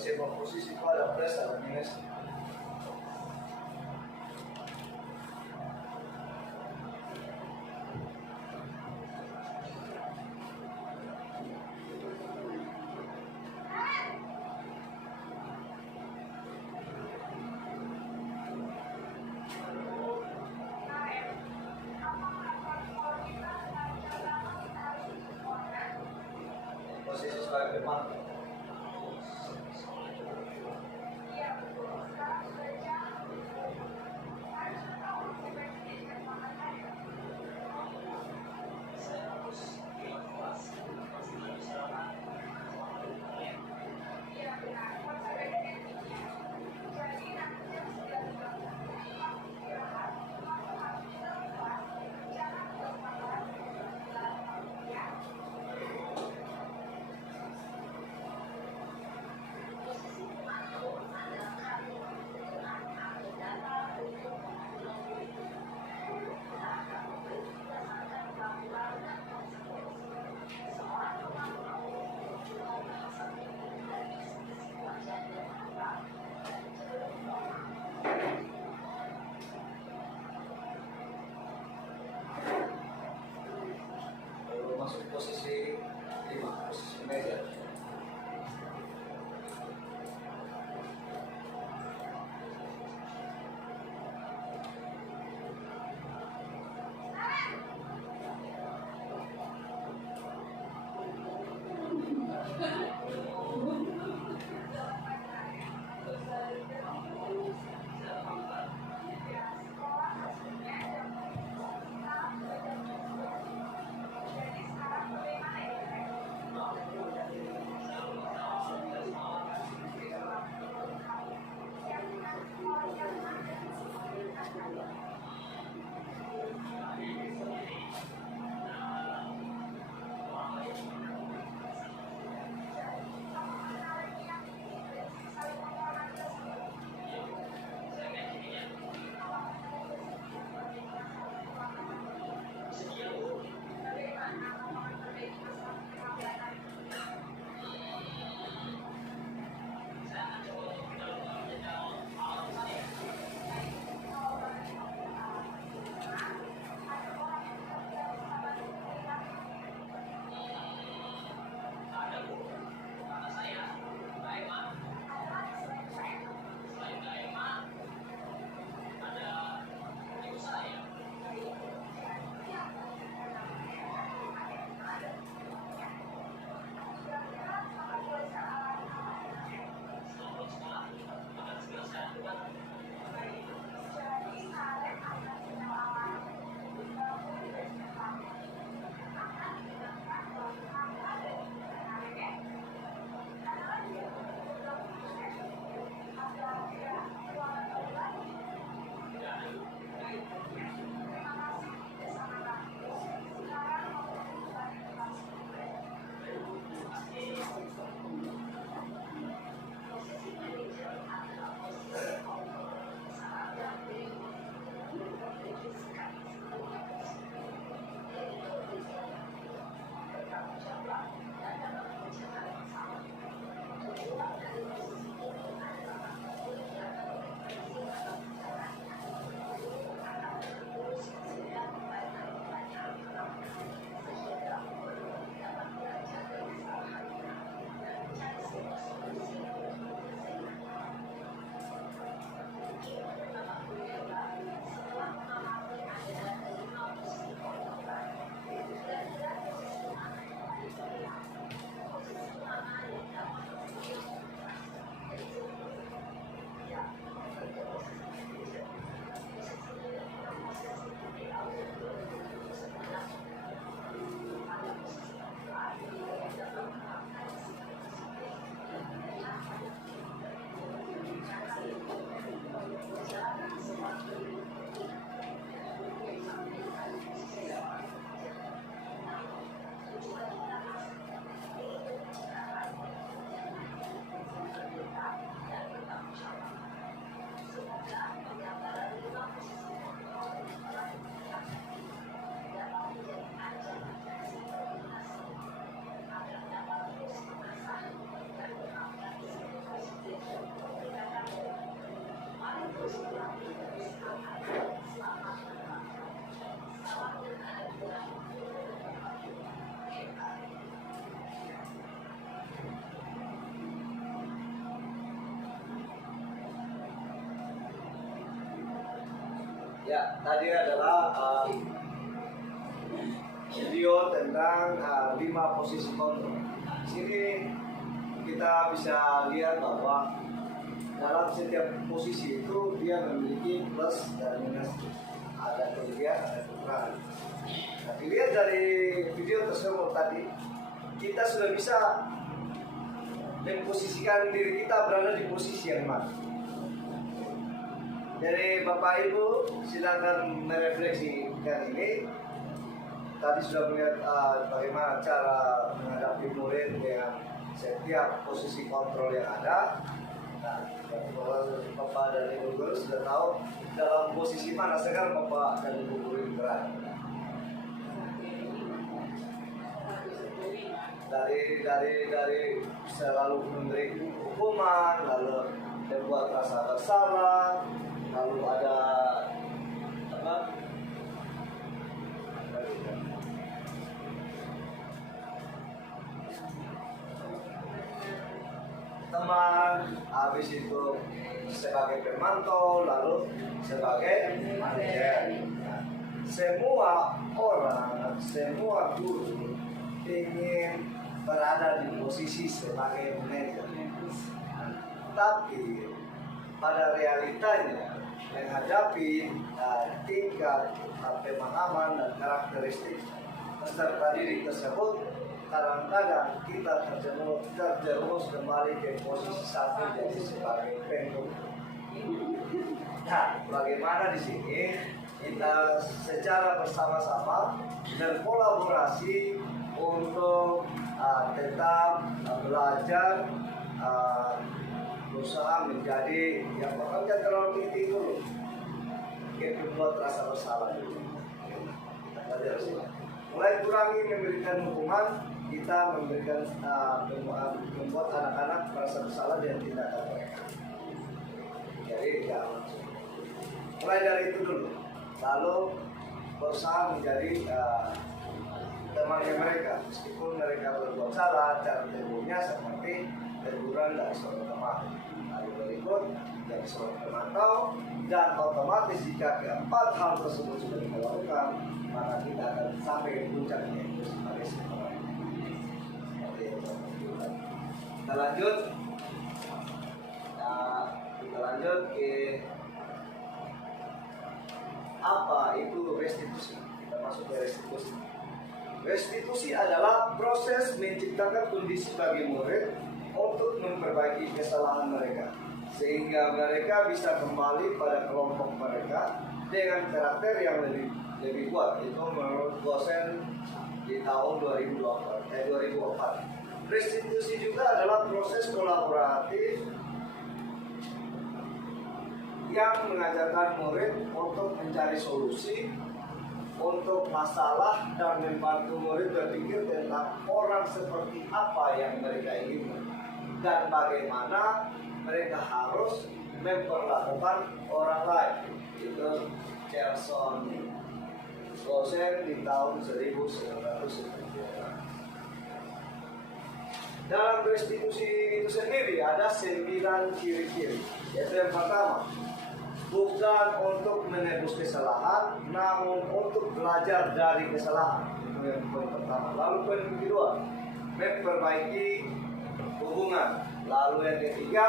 Semua posisi pada presa dan minus. Posisi sebagai teman. Ya, tadi adalah video tentang 5 posisi kontrol. Di sini kita bisa lihat bahwa dalam setiap posisi itu dia memiliki plus dan minus, ada kelebihan, ada kekurangan. Nah, dilihat dari video tersebut tadi, kita sudah bisa memposisikan diri kita berada di posisi yang mana. Jadi Bapak Ibu silakan merefleksikan ini. Tadi sudah melihat bagaimana cara menghadapi murid dengan setiap posisi kontrol yang ada. Nah, Bapak dan Ibu guru sudah tahu dalam posisi mana sekarang Bapak dan Ibu guru berada. Dari selalu memberi hukuman, lalu membuat rasa bersalah, lalu ada apa? Teman, habis itu sebagai pemantau, lalu sebagai manajer. Semua orang, semua guru ingin berada di posisi sebagai manajer. Tapi pada realitanya menghadapi tingkat pemahaman dan karakteristik peserta didik tersebut, kadang-kadang kita terjerumus kembali ke posisi satu jadi sebagai pengurus. Nah, bagaimana di sini kita secara bersama-sama berkolaborasi untuk tetap belajar, berusaha menjadi yang bekerja terlalu tinggi dulu, kita buat rasa bersalah dulu. Mulai kurangi memberikan hukuman, kita memberikan membuat anak-anak merasa bersalah dengan tindakan mereka. Jadi jangan mulai dari itu dulu, lalu berusaha menjadi temannya mereka, meskipun mereka berbuat salah, cara tegurnya seperti teguran dari seorang teman. Lalu berikut dari seorang pemantau, dan otomatis jika keempat hal tersebut sudah kita lakukan, maka kita akan sampai ke puncaknya itu sebagai seorang. Kita lanjut. Kita lanjut ke apa itu restitusi. Kita masuk ke restitusi. Restitusi adalah proses menciptakan kondisi bagi murid untuk memperbaiki kesalahan mereka, sehingga mereka bisa kembali pada kelompok mereka dengan karakter yang lebih kuat. Itu menurut dosen di tahun 2004. Restitusi juga adalah proses kolaboratif yang mengajarkan murid untuk mencari solusi untuk masalah dan membantu murid berpikir tentang orang seperti apa yang mereka inginkan dan bagaimana mereka harus memperlakukan orang lain. Itu Gerson, dosen di tahun 1990. Dalam restitusi itu sendiri ada 9 ciri-ciri. Yaitu yang pertama, bukan untuk menebus kesalahan, namun untuk belajar dari kesalahan. Itu yang poin pertama. Lalu poin kedua, memperbaiki hubungan. Lalu yang ketiga,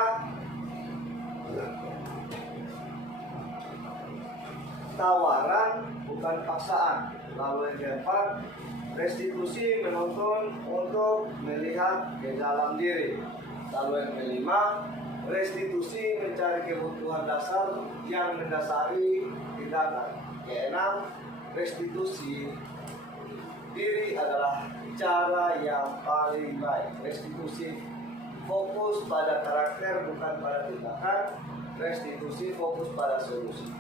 tawaran bukan paksaan. Lalu yang keempat, restitusi menuntun untuk melihat ke dalam diri. Lalu yang kelima, restitusi mencari kebutuhan dasar yang mendasari tindakan. Keenam, restitusi diri adalah cara yang paling baik. Restitusi fokus pada karakter bukan pada tindakan. Restitusi fokus pada solusi.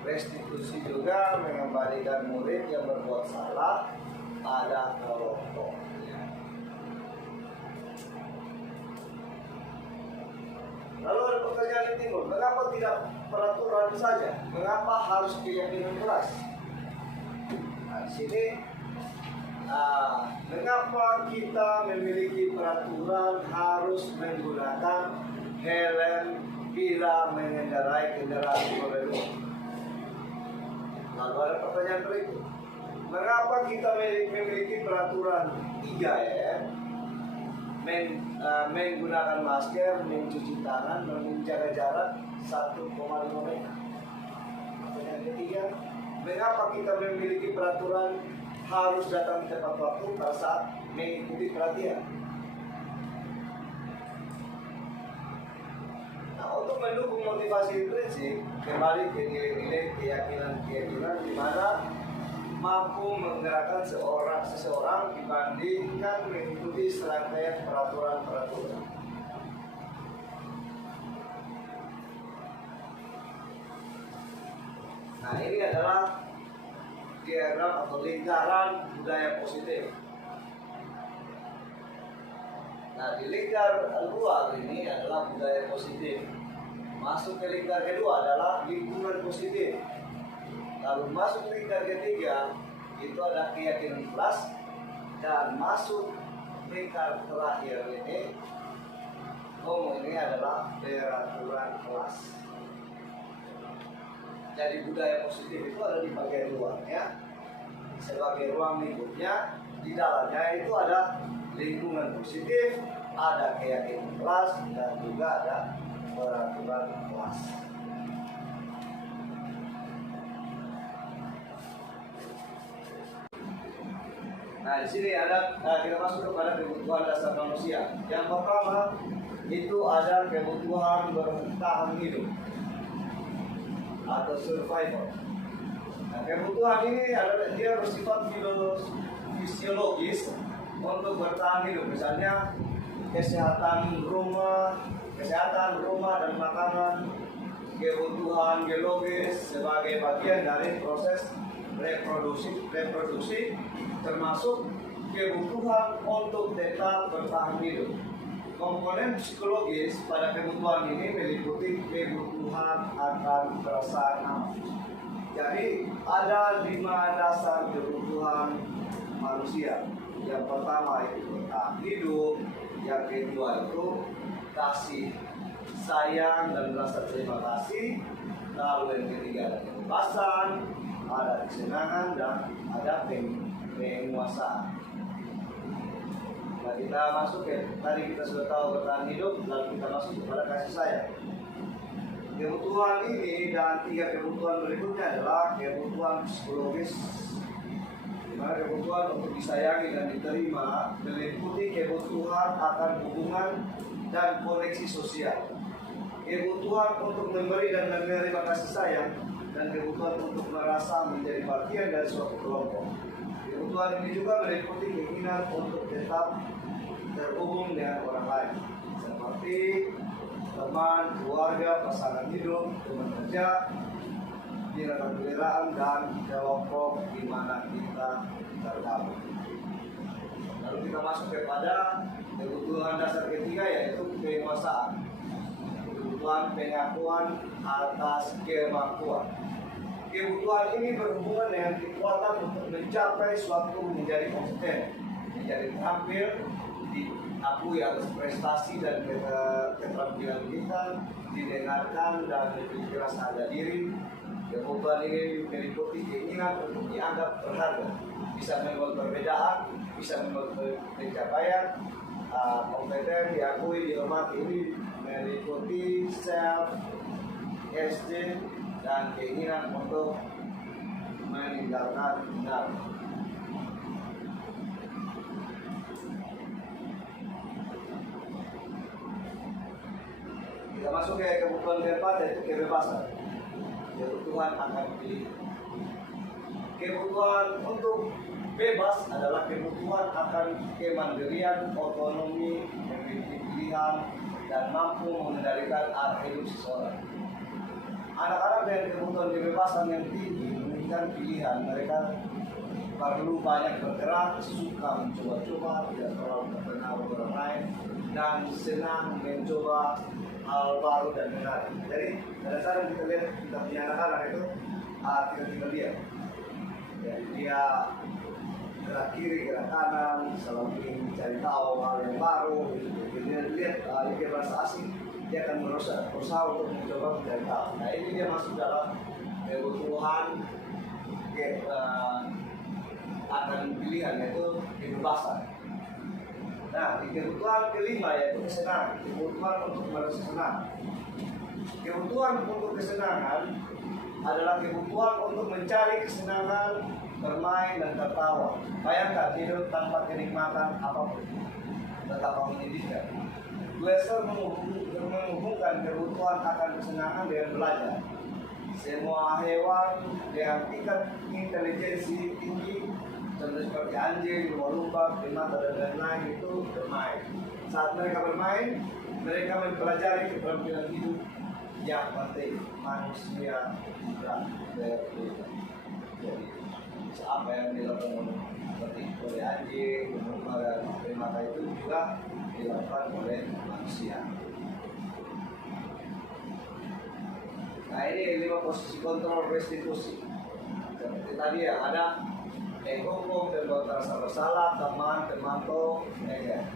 Restitusi juga mengembalikan murid yang berbuat salah pada kelompoknya. Lalu ada pekerjaan yang timbul, mengapa tidak peraturan saja? Mengapa harus keyakinan keras? Nah, di sini, mengapa kita memiliki peraturan harus menggunakan helm bila mengendarai kendaraan roda dua? pertanyaan berikut. Mengapa kita memiliki peraturan 3M? Menggunakan masker, mencuci tangan, menjaga jarak 1,5 meter. Pertanyaan ketiga, mengapa kita memiliki peraturan harus datang tepat waktu pada saat mengikuti pelatihan? Nah, untuk mendukung motivasi prinsip, kembali ke nilai-nilai keyakinan di mana mampu menggerakkan seseorang dibandingkan mengikuti serangkaian peraturan-peraturan. Nah, ini adalah diagram atau lingkaran budaya positif. Nah, di lingkar luar ini adalah budaya positif. Masuk ke lingkar kedua adalah lingkungan positif. Lalu masuk lingkar ketiga itu ada keyakinan kelas, dan masuk lingkar terakhir ini ini adalah peraturan kelas. Jadi budaya positif itu ada di bagian luarnya sebagai ruang lingkupnya. Di dalamnya itu ada lingkungan positif, ada keyakinan kelas, dan juga ada peraturan kelas. Nah, di sini ada kita masuk kepada kebutuhan dasar manusia. Yang pertama itu ada kebutuhan bertahan hidup atau survival. Nah, kebutuhan ini adalah dia bersifat fisiologis untuk bertahan hidup. Misalnya kesehatan rumah dan makanan, kebutuhan geologis sebagai bagian dari proses reproduksi termasuk kebutuhan untuk tetap bertahan hidup. Komponen psikologis pada kebutuhan ini meliputi kebutuhan akan perasaan aman. Jadi ada 5 dasar kebutuhan manusia. Yang pertama itu bertahan hidup, yang kedua itu kasih sayang dan rasa terima kasih, lalu yang ketiga ada kebebasan, ada kesenangan, dan ada penguasaan. Nah, kita masuk tadi kita sudah tahu bertahan hidup, lalu kita masuk kepada kasih sayang. Kebutuhan ini dan 3 kebutuhan berikutnya adalah kebutuhan psikologis, di mana kebutuhan untuk disayangi dan diterima meliputi kebutuhan akan hubungan dan koneksi sosial, kebutuhan untuk memberi dan menerima kasih sayang, dan kebutuhan untuk merasa menjadi bagian dari suatu kelompok. Kebutuhan ini juga meliputi keinginan untuk tetap terhubung dengan orang lain, seperti teman, keluarga, pasangan hidup, teman kerja, peliharaan, dan kelompok di mana kita tergabung. Lalu kita masuk kepada kebutuhan dasar ketiga, yaitu penguasaan. Kebutuhan pengakuan atas kemampuan. Kebutuhan ini berhubungan dengan kekuatan untuk mencapai suatu menjadi kompeten, menjadi terampil, diakui atas prestasi dan keterampilan kita, didengarkan dan memiliki rasa harga diri. Kebutuhan ini meliputi keinginan untuk dianggap berharga, bisa membuat perbedaan, bisa membuat pencapaian, kompeten, diakui, dihormati. Ini meliputi self-esteem dan keinginan untuk meninggalkan benar. Kita masuk ke kebutuhan keempat, yaitu kebebasan. Kebutuhan akan pilih. Kebutuhan untuk bebas adalah kebutuhan akan kemandirian, otonomi, memiliki pilihan, dan mampu mengendalikan arah hidup seseorang. Anak-anak dengan kebutuhan kebebasan yang tinggi memiliki pilihan. Mereka perlu banyak bergerak, suka mencoba-coba, tidak terlalu terpengaruh orang lain, dan senang mencoba hal baru dan menarik. Jadi kadang-kadang kita lihat kita punya anak-anak itu tiba-tiba diam. Jadi dia gerak kiri, gerak kanan, selalu ingin mencari tahu hal yang baru. Dia lihat dia merasa asing, dia akan berusaha untuk mencoba mencari tahu. Nah, ini dia masuk dalam kebutuhan akan pilihan yaitu kebebasan. Nah, di kebutuhan kelima yaitu kesenangan, kebutuhan untuk merasa senang. Kebutuhan untuk kesenangan adalah kebutuhan untuk mencari kesenangan, bermain dan tertawa. Bayangkan hidup tanpa kenikmatan apapun, tetap menyedihkan. Glasser menghubungkan kebutuhan akan kesenangan dengan belajar. Semua hewan dengan tingkat intelijensi tinggi, contoh seperti anjing, lumba-lumba, primata dan lain-lain itu bermain. Saat mereka bermain, mereka mempelajari keterampilan hidup yang penting. Manusia juga berbeda. Jadi apa yang dilakukan seperti oleh anjing, lumba dan primata itu juga dilakukan oleh manusia. Nah, ini 5 posisi kontrol restitusi. Seperti tadi ya, ada hukum, perbuatan rasa bersalah, teman, pemantau, ya.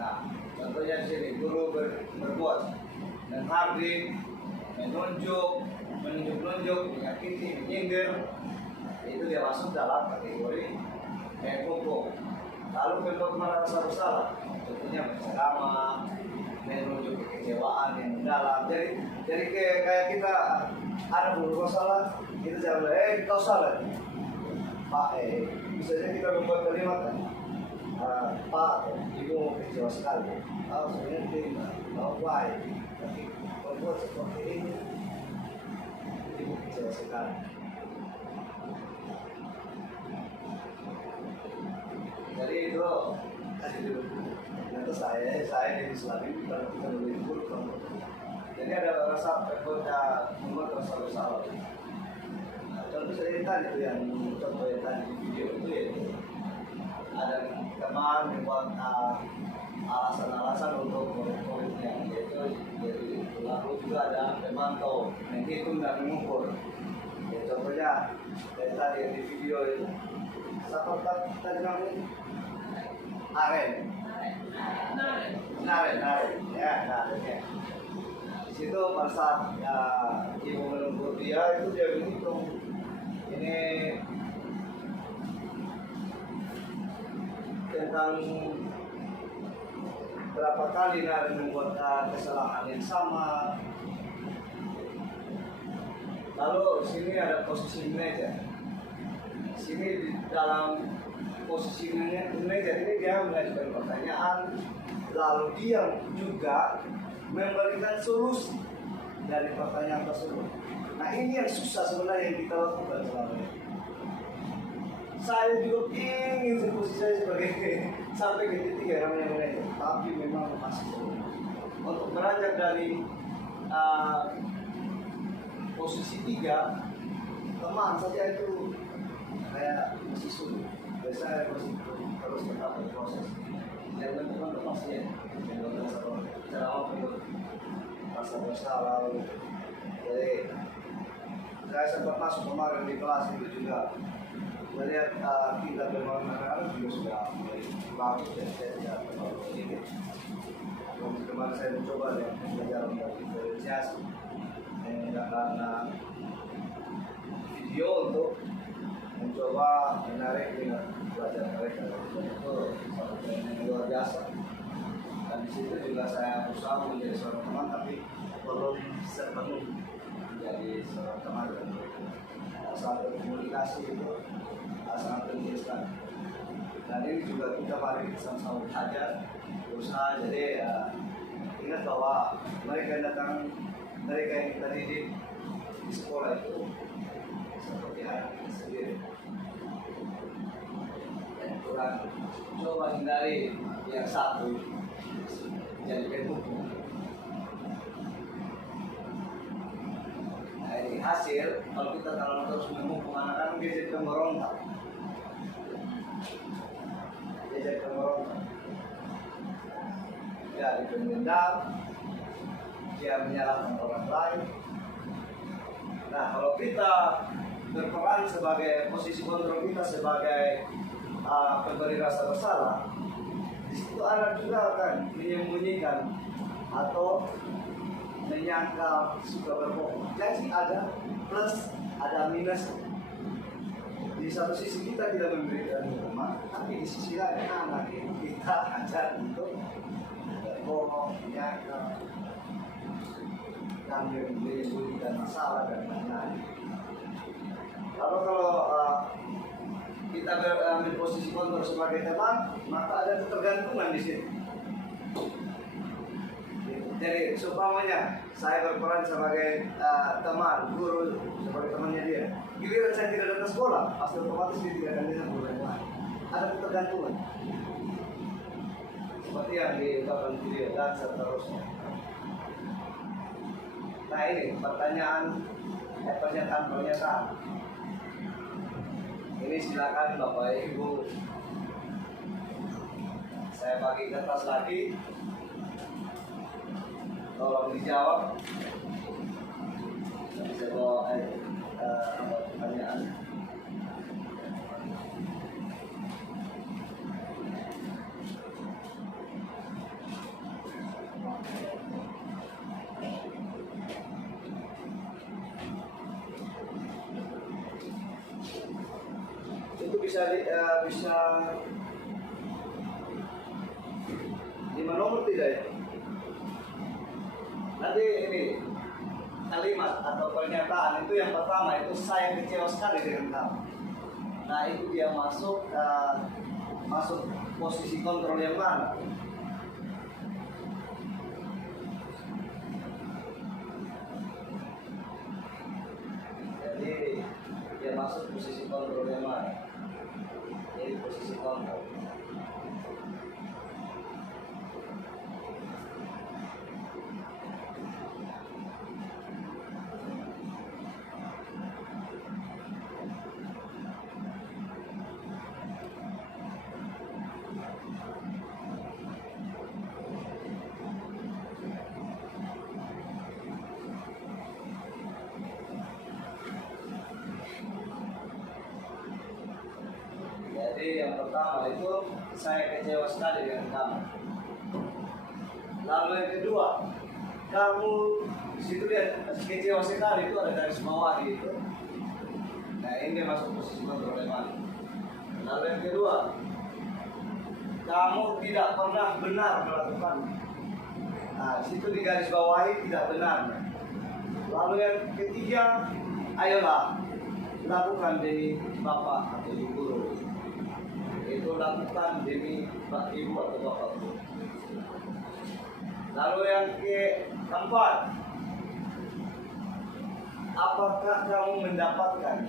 Nah, contohnya di sini guru berbuat menghardik, menunjuk, menyakiti, menyindir, itu dia masuk dalam kategori hukum. Lalu perbuatan rasa bersalah, contohnya beragama, menunjuk kekecewaan yang mendalam. Jadi kayak kita ada berbuat salah, kita jangan kau salah. Pak, misalnya kita membuat kalimat kan, Pak, ibu kecewa sekali. Sebenarnya terima, baik, tapi berbuat seperti ini, ibu kecewa sekali. Jadi itu kasih dulu. Nanti saya di Islami kalau kita lebih dulu. Jadi ada rasa membuat rasa bersalah. Contoh saya tadi itu yang contoh yang tadi di video itu ya, ada teman membuat alasan-alasan untuk murid-muridnya, yaitu jadi lalu juga ada pemantau menghitung dan mengukur. Ya, contohnya tadi yang di video itu siapa tadi namanya Naren ya. Di situ pada saat ibu menunggu dia itu dia menghitung ini tentang berapa kali Naren membuat kesalahan yang sama. Lalu di sini ada posisi meja. Sini di dalam posisi meja ini dia mengajukan pertanyaan, lalu dia juga memberikan solusi dari pertanyaan tersebut. Nah, ini yang susah sebenarnya yang kita lakukan selama ini. Saya juga ingin posisi saya sebagai sampai ke titik yang namanya manajer, tapi memang masih sulit. Untuk beranjak dari posisi 3 teman saja itu kayak masih sulit. Saya masih terus tetap berproses. Yang penting untuk masih yang cara untuk rasa bersalah. Jadi saya sempat masuk kemarin di kelas itu juga melihat kita bermain juga sudah bagus dan saya tidak terlalu sedikit. Kemarin saya mencoba ya belajar untuk diferensiasi menggunakan video untuk mencoba menarik minat pelajar mereka. Itu satu yang luar biasa. Dan di situ juga saya berusaha menjadi seorang teman, tapi belum sepenuh menjadi seorang teman. Saat berkomunikasi itu sangat penting sekali. Dan ini juga kita mari sama-sama belajar, berusaha. Jadi ingat bahwa mereka yang datang, mereka yang kita didik di sekolah itu seperti anak kita sendiri. Dan kurang coba hindari yang satu jadi hukum. Nah, ini hasil kalau kita terus menghukum anak-anak dia jadi pemberontak. Dia jadi pemberontak. Dia dipendam, dia menyalahkan orang lain. Nah, kalau kita berperan sebagai posisi kontrol kita sebagai pemberi rasa bersalah, di situ anak juga akan menyembunyikan atau menyangkal suka berbohong. Jadi ada plus, ada minus. di satu sisi kita tidak memberikan rumah, tapi di sisi lain anak itu kita ajar untuk bohong, nyata, dan menimbulkan masalah dan lain-lain. Lalu kalau kita ambil posisi kontrol sebagai teman, maka ada ketergantungan di sini. Jadi seumpamanya saya berperan sebagai teman, guru sebagai temannya dia. Giliran saya tidak datang sekolah, pasti otomatis dia tidak akan datang guru yang lain. Ada ketergantungan. Seperti yang diungkapkan video dan seterusnya. Nah ini pernyataan. Ini silakan Bapak Ibu. Saya bagi kertas lagi. Tolong dijawab. Saya bawa pertanyaan. Itu bisa 5 nomor tidak ya? Nanti ini kalimat atau pernyataan itu yang pertama itu saya kecewa sekali dengan kamu. Nah itu dia masuk posisi kontrol yang mana? Jadi dia masuk posisi kontrol yang mana? Jadi posisi kontrol. Jadi yang pertama itu saya kecewa sekali dengan kamu. Lalu yang kedua, kamu situ lihat kecewa sekali itu ada garis bawah gitu. Nah ini masuk posisi kontrol mana. Lalu yang kedua, kamu tidak pernah benar melakukan. Nah situ di garis bawahi tidak benar. Lalu yang ketiga, ayolah lakukan demi bapak atau ibu guru. Itu lakukan demi Pak Ibu atau Bapak Guru. Lalu yang keempat, apakah kamu mendapatkan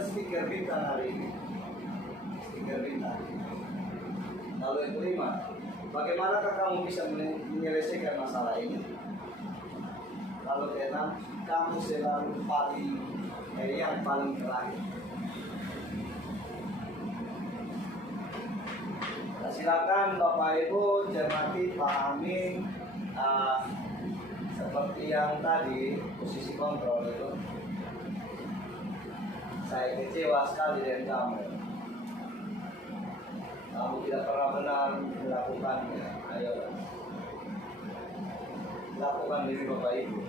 stiker bintang hari ini? Stiker bintang. Lalu yang kelima, bagaimanakah kamu bisa menyelesaikan masalah ini? Lalu keenam, kamu selalu yang paling terakhir. Nah, silakan Bapak Ibu cermati, pahami seperti yang tadi posisi kontrol itu. Saya kecewa sekali dengan kamu. Kamu tidak pernah benar melakukannya. Ayo lakukan diri Bapak Ibu.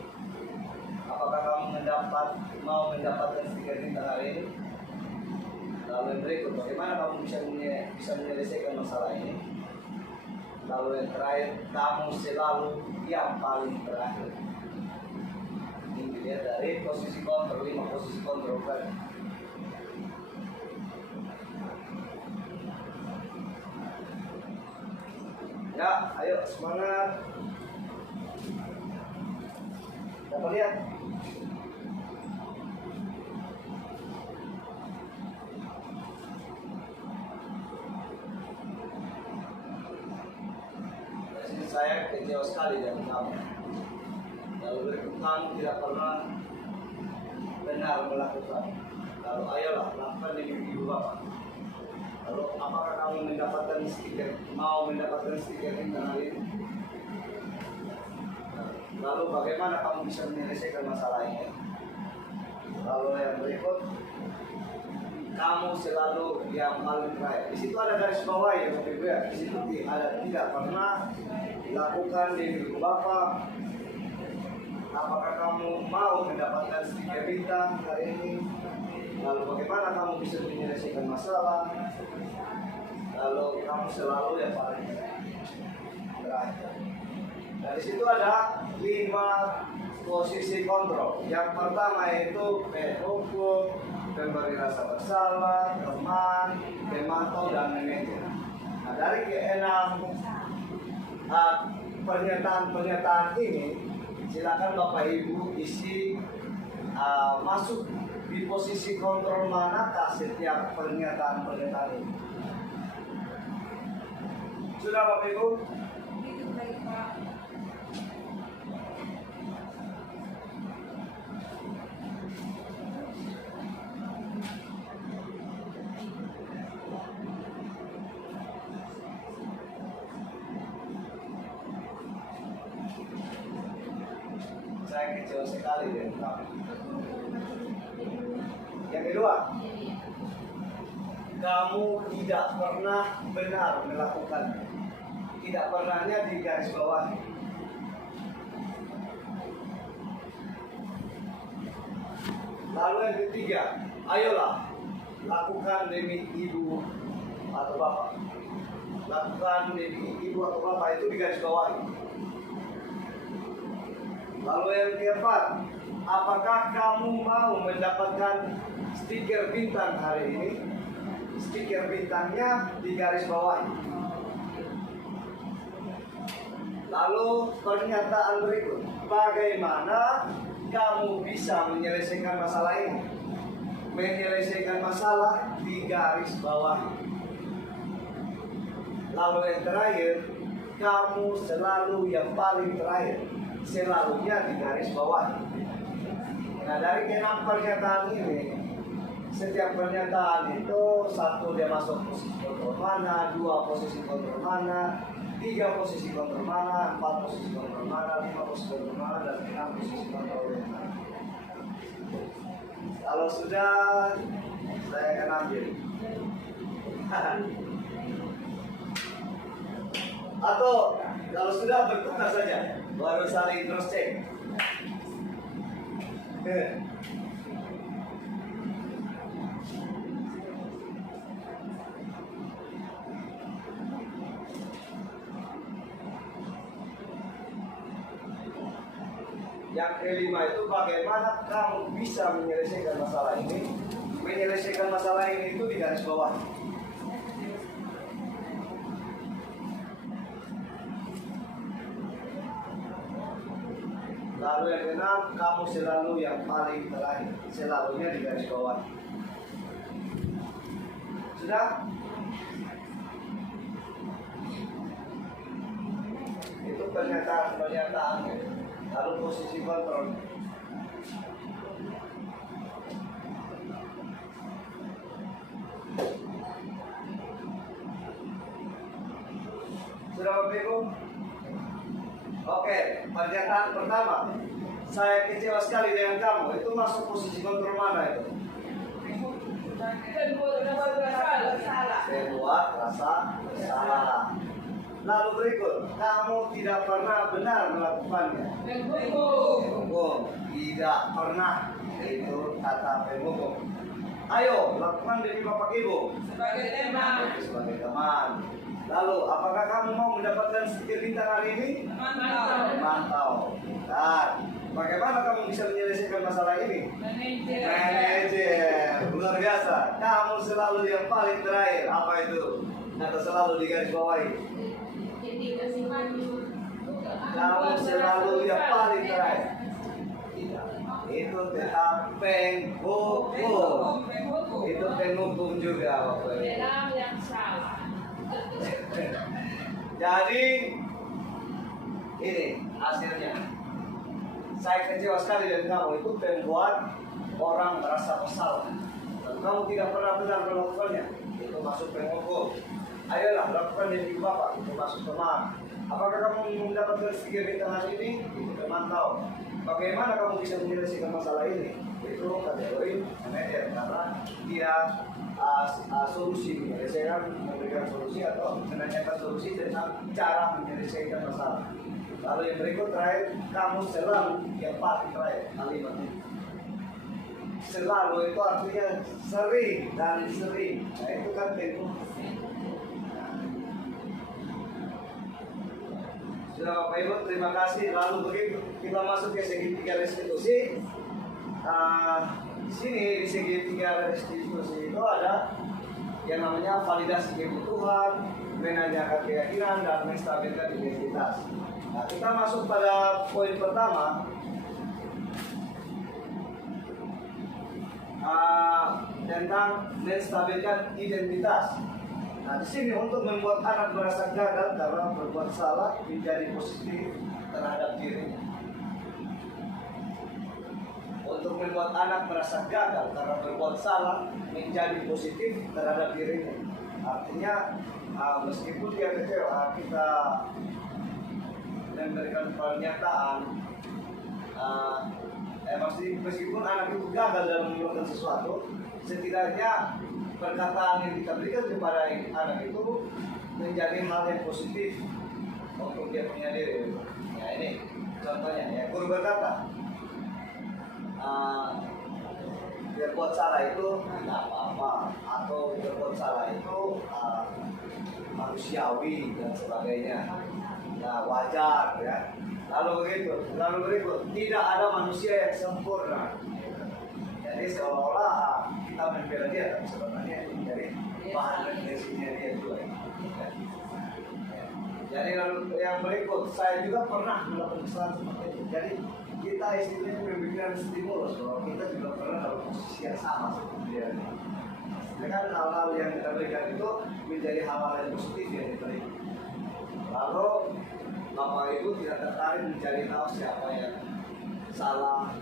Apakah kamu mau mendapatkan stiker bintang hari ini? Lalu yang berikut, bagaimana kamu bisa menyelesaikan masalah ini? Lalu yang terakhir, kamu selalu yang paling terakhir. Ini dilihat dari posisi kontrol, 5 posisi kontrol kan. Ya, ayo semangat. Dapat lihat? Saya kecewa sekali dengan kamu. Lalu berikut, kamu tidak pernah benar melakukan. Lalu ayolah lakukan demi ibu bapak. Lalu apakah kamu mau mendapatkan stiker bintang hari ini? Lalu bagaimana kamu bisa menyelesaikan masalah ini? Lalu yang berikut, kamu selalu yang paling baik. Di situ ada garis bawah ya, Bapak Ibu ya. Di situ ada tidak pernah lakukan demi Bapak. Apakah kamu mau mendapatkan stiker bintang hari ini? Lalu bagaimana kamu bisa menyelesaikan masalah? Lalu kamu selalu yang paling terakhir. Dari situ ada 5 posisi kontrol. Yang pertama itu penghukum, pemberi rasa bersalah, teman, pemantau, dan manajer. Nah, dari ke-6 pernyataan ini, silakan Bapak Ibu isi masuk di posisi kontrol manakah setiap pernyataan ini. Sudah Bapak Ibu? Saya kecewa sekali dengan kamu. Yang kedua, kamu tidak pernah benar melakukannya. Tidak pernahnya di garis bawah. Lalu yang ketiga, ayolah lakukan demi ibu atau bapak. Lakukan demi ibu atau bapak itu di garis bawah. Lalu yang keempat, apakah kamu mau mendapatkan stiker bintang hari ini? Stiker bintangnya di garis bawah. Lalu pernyataan berikut, bagaimana kamu bisa menyelesaikan masalah ini? Menyelesaikan masalah di garis bawah. Lalu yang terakhir, kamu selalu yang paling terakhir. Selalunya di garis bawah. Nah, dari 6 pernyataan ini, setiap pernyataan itu 1 dia masuk posisi kontrol mana, 2 posisi kontrol mana, 3 posisi kontrol mana, 4 posisi kontrol mana, 5 posisi kontrol mana, dan 6 posisi kontrol mana. Kalau sudah, saya akan ambil. Atau kalau sudah bertukar saja, baru saling cross check. Yang kelima itu bagaimana kamu bisa menyelesaikan masalah ini? Menyelesaikan masalah ini itu di garis bawah. Lalu yang keenam, kamu selalu yang paling terakhir. Selalunya di garis bawah. Sudah? Itu pernyataan. Lalu posisi kontrol. Sudah Bapak Ibu? Oke, pernyataan pertama. Saya kecewa sekali dengan kamu. Itu masuk posisi kontrol mana itu? Membuat rasa bersalah. Lalu berikut, kamu tidak pernah benar melakukannya. Penghukum. Tidak pernah. Itu kata penghukum. Ayo, lakukan demi Bapak Ibu. Sebagai teman. Lalu, apakah kamu mau mendapatkan stiker bintang hari ini? Mantau. Dan bagaimana kamu bisa menyelesaikan masalah ini? Manajer. Luar biasa. Kamu selalu yang paling terakhir. Apa itu? Atau selalu di garis bawahi? Kamu selalu yang paling terakhir. Itu tetap penghukum. Itu penghukum juga, Bapak Ibu. Yang salah. Jadi ini hasilnya. Saya kecewa sekali dengan kamu. Itu membuat orang merasa bersalah. Dan kamu tidak pernah benar melakukannya. Itu masuk penghukum. Ayolah lakukan demi Bapak. Itu masuk teman. Apakah kamu mendapatkan stiker bintang hari ini? Itu pemantau. Bagaimana kamu bisa menyelesaikan masalah ini? Itu kategori manajer karena dia solusi menyelesaikan, memberikan solusi atau menanyakan solusi dengan cara menyelesaikan masalah. Lalu yang berikut terakhir, kamu selalu yang paling terakhir kalimat ini. selalu itu artinya sering dan sering. Nah itu kan tentu. Sudah Bapak Ibu, terima kasih. Lalu begitu kita masuk ke segitiga restitusi. Di sini di segitiga restitusi itu ada yang namanya validasi kebutuhan, menanyakan keyakinan, dan menstabilkan identitas. Nah, kita masuk pada poin pertama. Tentang menstabilkan identitas. Nah, di sini untuk membuat anak merasa gagal karena berbuat salah menjadi positif terhadap dirinya. Untuk membuat anak merasa gagal karena berbuat salah menjadi positif terhadap dirinya. Artinya meskipun dia kecewa, kita memberikan pernyataan. Meskipun anak itu gagal dalam melakukan sesuatu, setidaknya perkataan yang kita berikan kepada anak itu menjadi hal yang positif untuk dia punya diri. Ya ini contohnya ya, guru berkata, berbuat salah itu tidak apa-apa, atau berbuat salah itu manusiawi dan sebagainya, nah wajar ya. Lalu berikut, tidak ada manusia yang sempurna. Jadi seolah-olah kita membela dia, tapi sebenarnya dari bahan refleksinya dia juga. Jadi lalu yang berikut, saya juga pernah melakukan kesalahan seperti itu. Jadi kita istilahnya memberikan stimulus bahwa kita juga pernah dalam posisi yang sama seperti dia. Dengan hal-hal yang kita berikan itu menjadi hal-hal yang positif yang diberikan. Lalu Bapak Ibu tidak tertarik mencari tahu siapa yang salah,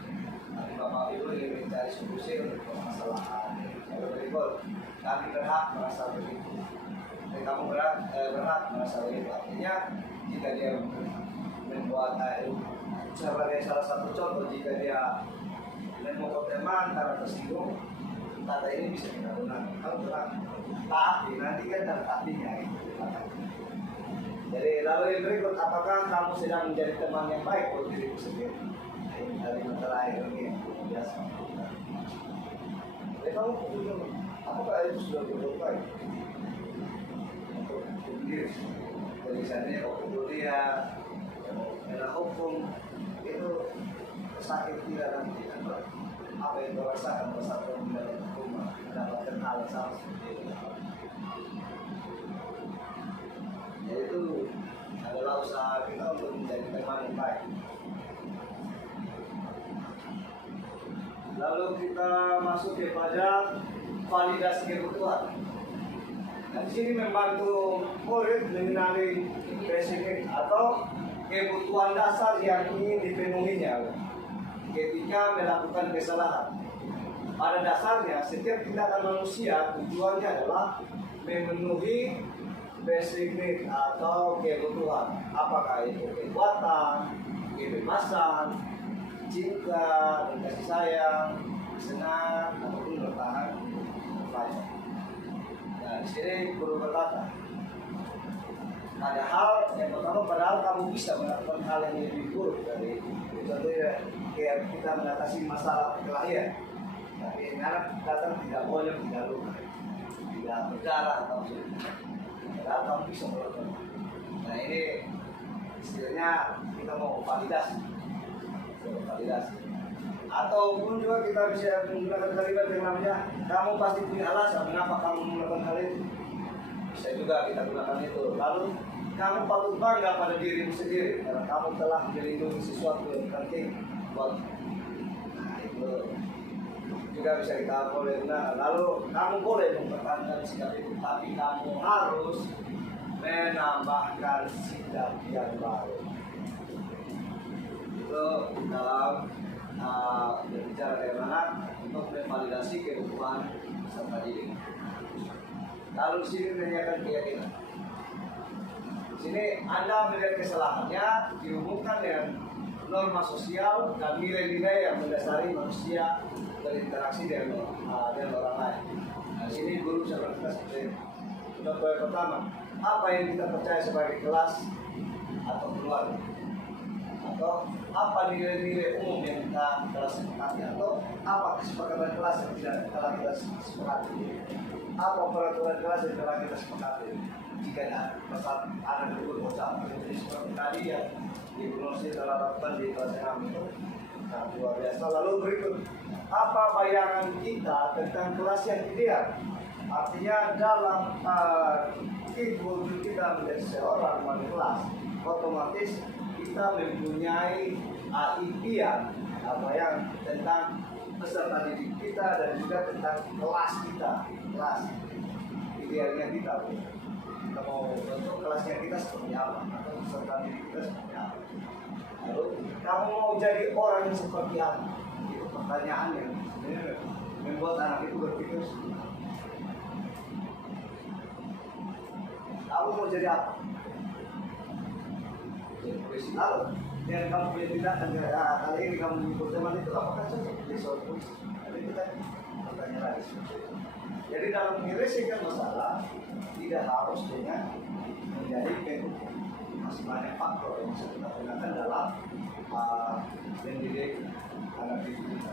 tapi Bapak Ibu ingin mencari solusi untuk permasalahan. Lalu berikut, kami berhak merasa begitu. Dan kamu berhak merasa begitu. Artinya jika dia membuat sebagai salah satu contoh, jika dia memukul teman karena tersinggung, kata ini bisa kita gunakan. Kamu berhak taati, nanti kan dan taatinya gitu. Jadi lalu yang berikut, apakah kamu sedang menjadi teman yang baik untuk dirimu sendiri? Ini dari masalah ini biasa. Jadi kamu apakah itu sudah berbuat baik untuk diri? Jadi misalnya waktu dia dalam hukum itu sakit tidak nanti kan? Apa yang kau rasakan saat kau dalam hukum mendapatkan hal yang sama seperti itu? Yaitu adalah usaha kita untuk menjadi teman yang baik. Lalu kita masuk kepada validasi kebutuhan. Nah, di sini membantu murid mengenali basic atau kebutuhan dasar yang ingin dipenuhinya ketika melakukan kesalahan. Pada dasarnya, setiap tindakan manusia tujuannya adalah memenuhi basic need atau kebutuhan, apakah itu kekuatan, kebebasan, cinta, dan kasih sayang, senang, ataupun bertahan hidup. Nah, di sini guru berkata, ada hal yang pertama, padahal kamu bisa melakukan hal yang lebih buruk dari itu. Contohnya kayak kita mengatasi masalah kelahiran, tapi anak datang tidak boleh, tidak luka, tidak berdarah atau padahal kamu bisa melakukan. Nah ini istilahnya kita mau validasi. Ataupun juga kita bisa menggunakan kalimat yang namanya kamu pasti punya alasan mengapa kamu melakukan hal itu. Bisa juga kita gunakan itu. Lalu kamu patut bangga pada dirimu sendiri karena kamu telah melindungi sesuatu yang penting buat. Nah itu juga bisa kita boleh gunakan. Lalu kamu boleh mempertahankan sikap itu, tapi kamu harus menambahkan sikap yang baru. Itu dalam berbicara bagaimana untuk memvalidasi kebutuhan peserta didik. Lalu di sini menanyakan keyakinan. Di sini Anda melihat kesalahannya dihubungkan dengan norma sosial dan nilai-nilai yang mendasari manusia berinteraksi dengan orang lain. Nah, di sini guru bisa berkata seperti ini. Contoh yang pertama, apa yang kita percaya sebagai kelas atau keluarga? atau apa nilai-nilai umum yang kita telah sepakati, atau apa kesepakatan kelas yang tidak telah kita sepakati, apa peraturan kelas yang telah kita sepakati. Jika ada bocah jadi seperti tadi yang diproses telah lakukan di kelas 6 itu luar biasa. Lalu berikut, apa bayangan kita tentang kelas yang ideal? Artinya dalam wujud kita menjadi seorang wali kelas, otomatis kita mempunyai impian yang tentang peserta didik kita dan juga tentang kelas kita, kelas idealnya kita. Kita mau bentuk kelasnya kita seperti apa, atau peserta didik kita seperti apa. Lalu kamu mau jadi orang yang seperti apa? Itu pertanyaan yang sebenarnya membuat anak itu berpikir. Kamu mau jadi apa? Jadi polisi. Lalu yang kamu punya tindakan kali ini kamu menyebut teman itu apakah cocok jadi seorang polisi? Tapi kita pertanyaan lagi seperti itu. Jadi dalam menyelesaikan masalah tidak harus dengan menjadi pendukung. Masih banyak faktor yang bisa kita gunakan dalam mendidik anak didik kita.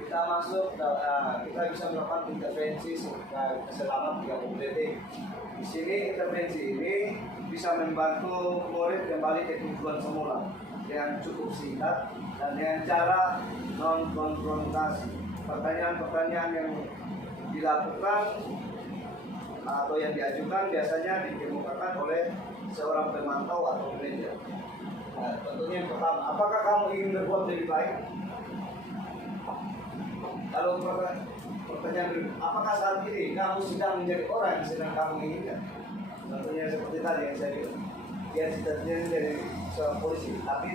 Kita masuk, kita bisa melakukan intervensi selama 30 detik. Di sini intervensi ini bisa membantu murid kembali ke tujuan semula dengan cukup singkat dan dengan cara non konfrontasi. Pertanyaan-pertanyaan yang dilakukan atau yang diajukan biasanya dikemukakan oleh seorang pemantau atau manajer. Nah, tentunya yang pertama, apakah kamu ingin berbuat lebih baik? Lalu pertanyaan berikut, apakah saat ini kamu sedang menjadi orang yang sedang kamu inginkan? Tentunya seperti tadi yang saya bilang, dia cita-citanya menjadi seorang polisi, tapi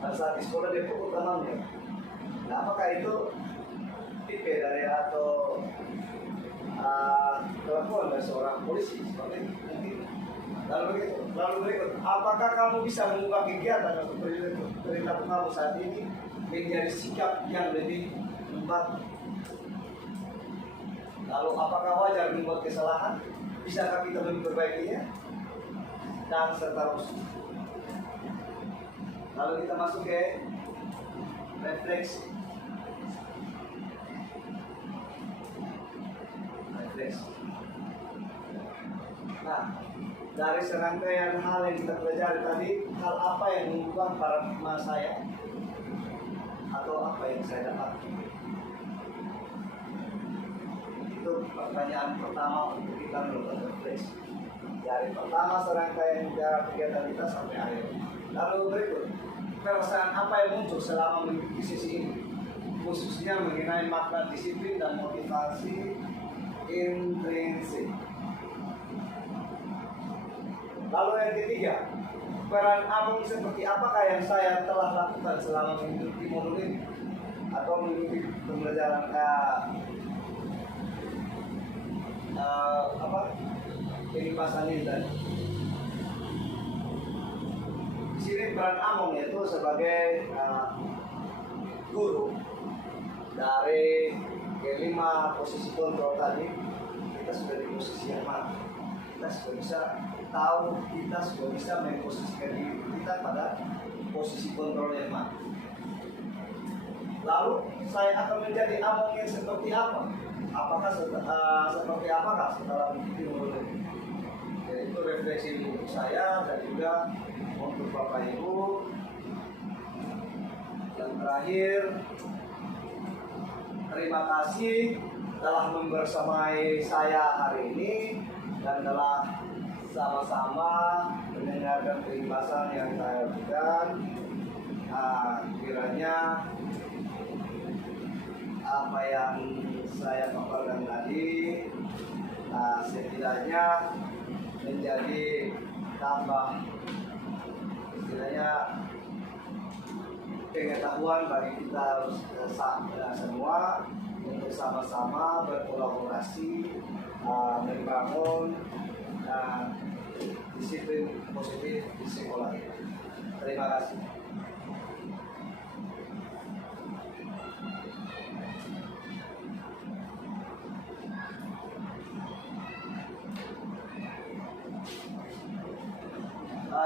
pada saat di sekolah dia pukul temannya. Nah, apakah itu tipe dari atau kelakuan dari seorang polisi seperti itu? Lalu berikut, apakah kamu bisa mengubah kegiatan atau perilaku kamu saat ini menjadi sikap yang lebih membantu? Lalu apakah wajar membuat kesalahan? Bisakah kita memperbaikinya? Dan seterusnya. Lalu kita masuk ke refleksi. Nah, dari serangkaian hal yang kita pelajari tadi, hal apa yang mengubah paradigma saya atau apa yang saya dapat? Itu pertanyaan pertama untuk kita melakukan refleksi. Dari pertama serangkaian kegiatan kita sampai akhir. Lalu berikut, perasaan apa yang muncul selama mengikuti sesi ini, khususnya mengenai makna disiplin dan motivasi intrinsik. Lalu yang ketiga, peran Amung seperti apakah yang saya telah lakukan selama mengikuti modul ini atau mengikuti pembelajaran kehidupan ini tadi. Di sini peran Amung yaitu sebagai guru dari kelima posisi kontrol tadi. Kita sudah di posisi yang mana? Kita sudah bisa tahu, kita sudah bisa memposisikan diri kita pada posisi kontrol yang mana. Lalu saya akan menjadi Amung yang seperti apa? Apakah seperti apakah setelah mengikuti modul ini? Jadi itu refleksi untuk saya dan juga untuk Bapak Ibu. Yang terakhir, terima kasih telah membersamai saya hari ini dan telah sama-sama mendengarkan penjelasan yang saya berikan. Kiranya apa yang saya paparkan tadi setidaknya menjadi tambah setidaknya pengetahuan bagi kita semua untuk sama-sama berkolaborasi membangun disiplin positif di sekolah kita. Terima kasih.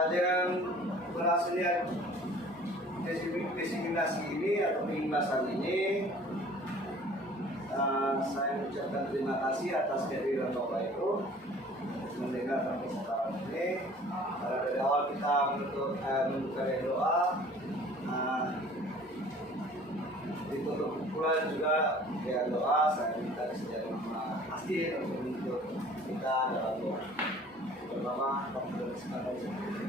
dengan berhasilnya diseminasi ini atau pengimasan ini, saya ucapkan terima kasih atas kehadiran Bapak itu mendengar sampai sekarang ini. Karena dari awal kita membuka doa, ditutup pula juga dengan doa. Saya minta kesediaan Mama Astin untuk kita dalam doa. Pertama, kami berkesempatan sendiri.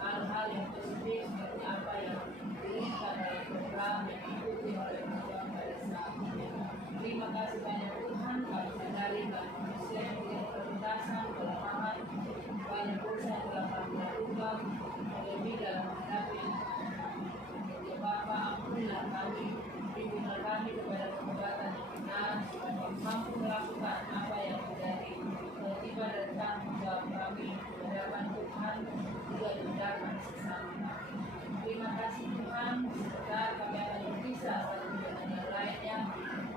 hal-hal yang positif seperti apa yang diinginkan dalam program yang diikuti oleh program pada saat ini. Terima kasih banyak Tuhan, kami sadari bahwa manusia yang punya keterbatasan, kelemahan, banyak dosa yang telah kami lakukan, terlebih dalam menghadapi ya Bapa, ampunilah kami, bimbinglah kami kepada pengobatan yang benar, supaya kami mampu melakukan apa yang menjadi kewajiban dan tanggung jawab kami di hadapan Tuhan, juga di hadapan sesama kami. Terima kasih Tuhan, sebentar kami akan berpisah satu dengan yang lainnya,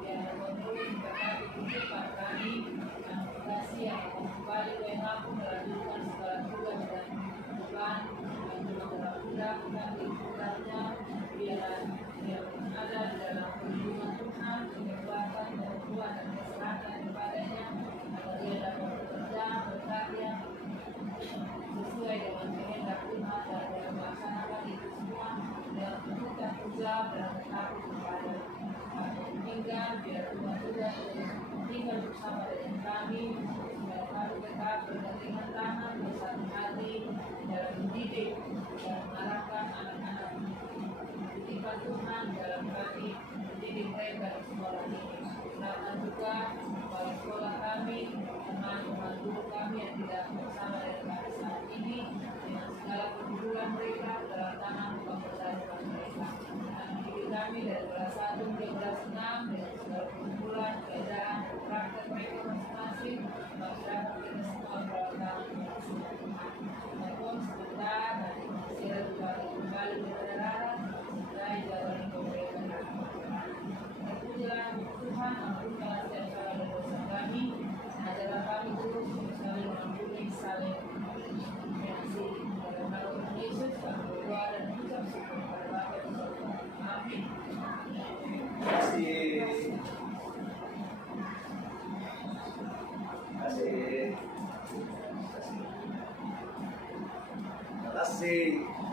yang memenuhi berkati kehidupan kami, dan kasih yang kembali yang mampu melanjutkan segala tugas dan kehidupan, dan juga berbudak dan dibuatnya, biarlah yang ada di dalam perlindungan Tuhan, kekuatan, kemampuan dan keserakahan kepadanya, agar dia dapat bekerja, berkarya, sesuai dengan kehendak Tuhan dan dalam melaksanakan itu semua dengan penuh tanggung jawab dan takut kepada hingga biar Tuhan juga tinggal bersama dengan kami supaya kami tetap bergandengan tangan bersatu hati dalam mendidik dan mengarahkan anak-anak titipan Tuhan dalam kami mendidik mereka di sekolah ini. Serahkan juga kepala sekolah kami, teman-teman guru kami yang tidak bersama dengan kami saat ini, dengan segala kebutuhan mereka dalam tangan pemberdayaan mereka. Dan mendidik kami dari kelas 1 hingga kelas 6 dengan segala kebutuhan, keadaan, dan praktek mereka masing-masing, masyarakat kita semua berlakukan Tuhan. Namun sebentar dan istirahat kembali berdarah, dari jalan yang memberikan terpujilah Tuhan, ampunkanlah setiap salah dan dosa kami, ajarlah kami terus saling mengampuni, saling mengasihi. Dalam nama Tuhan Yesus kami berdoa dan mengucap syukur kepada Bapa di surga. Amin. Terima kasih. Terima kasih.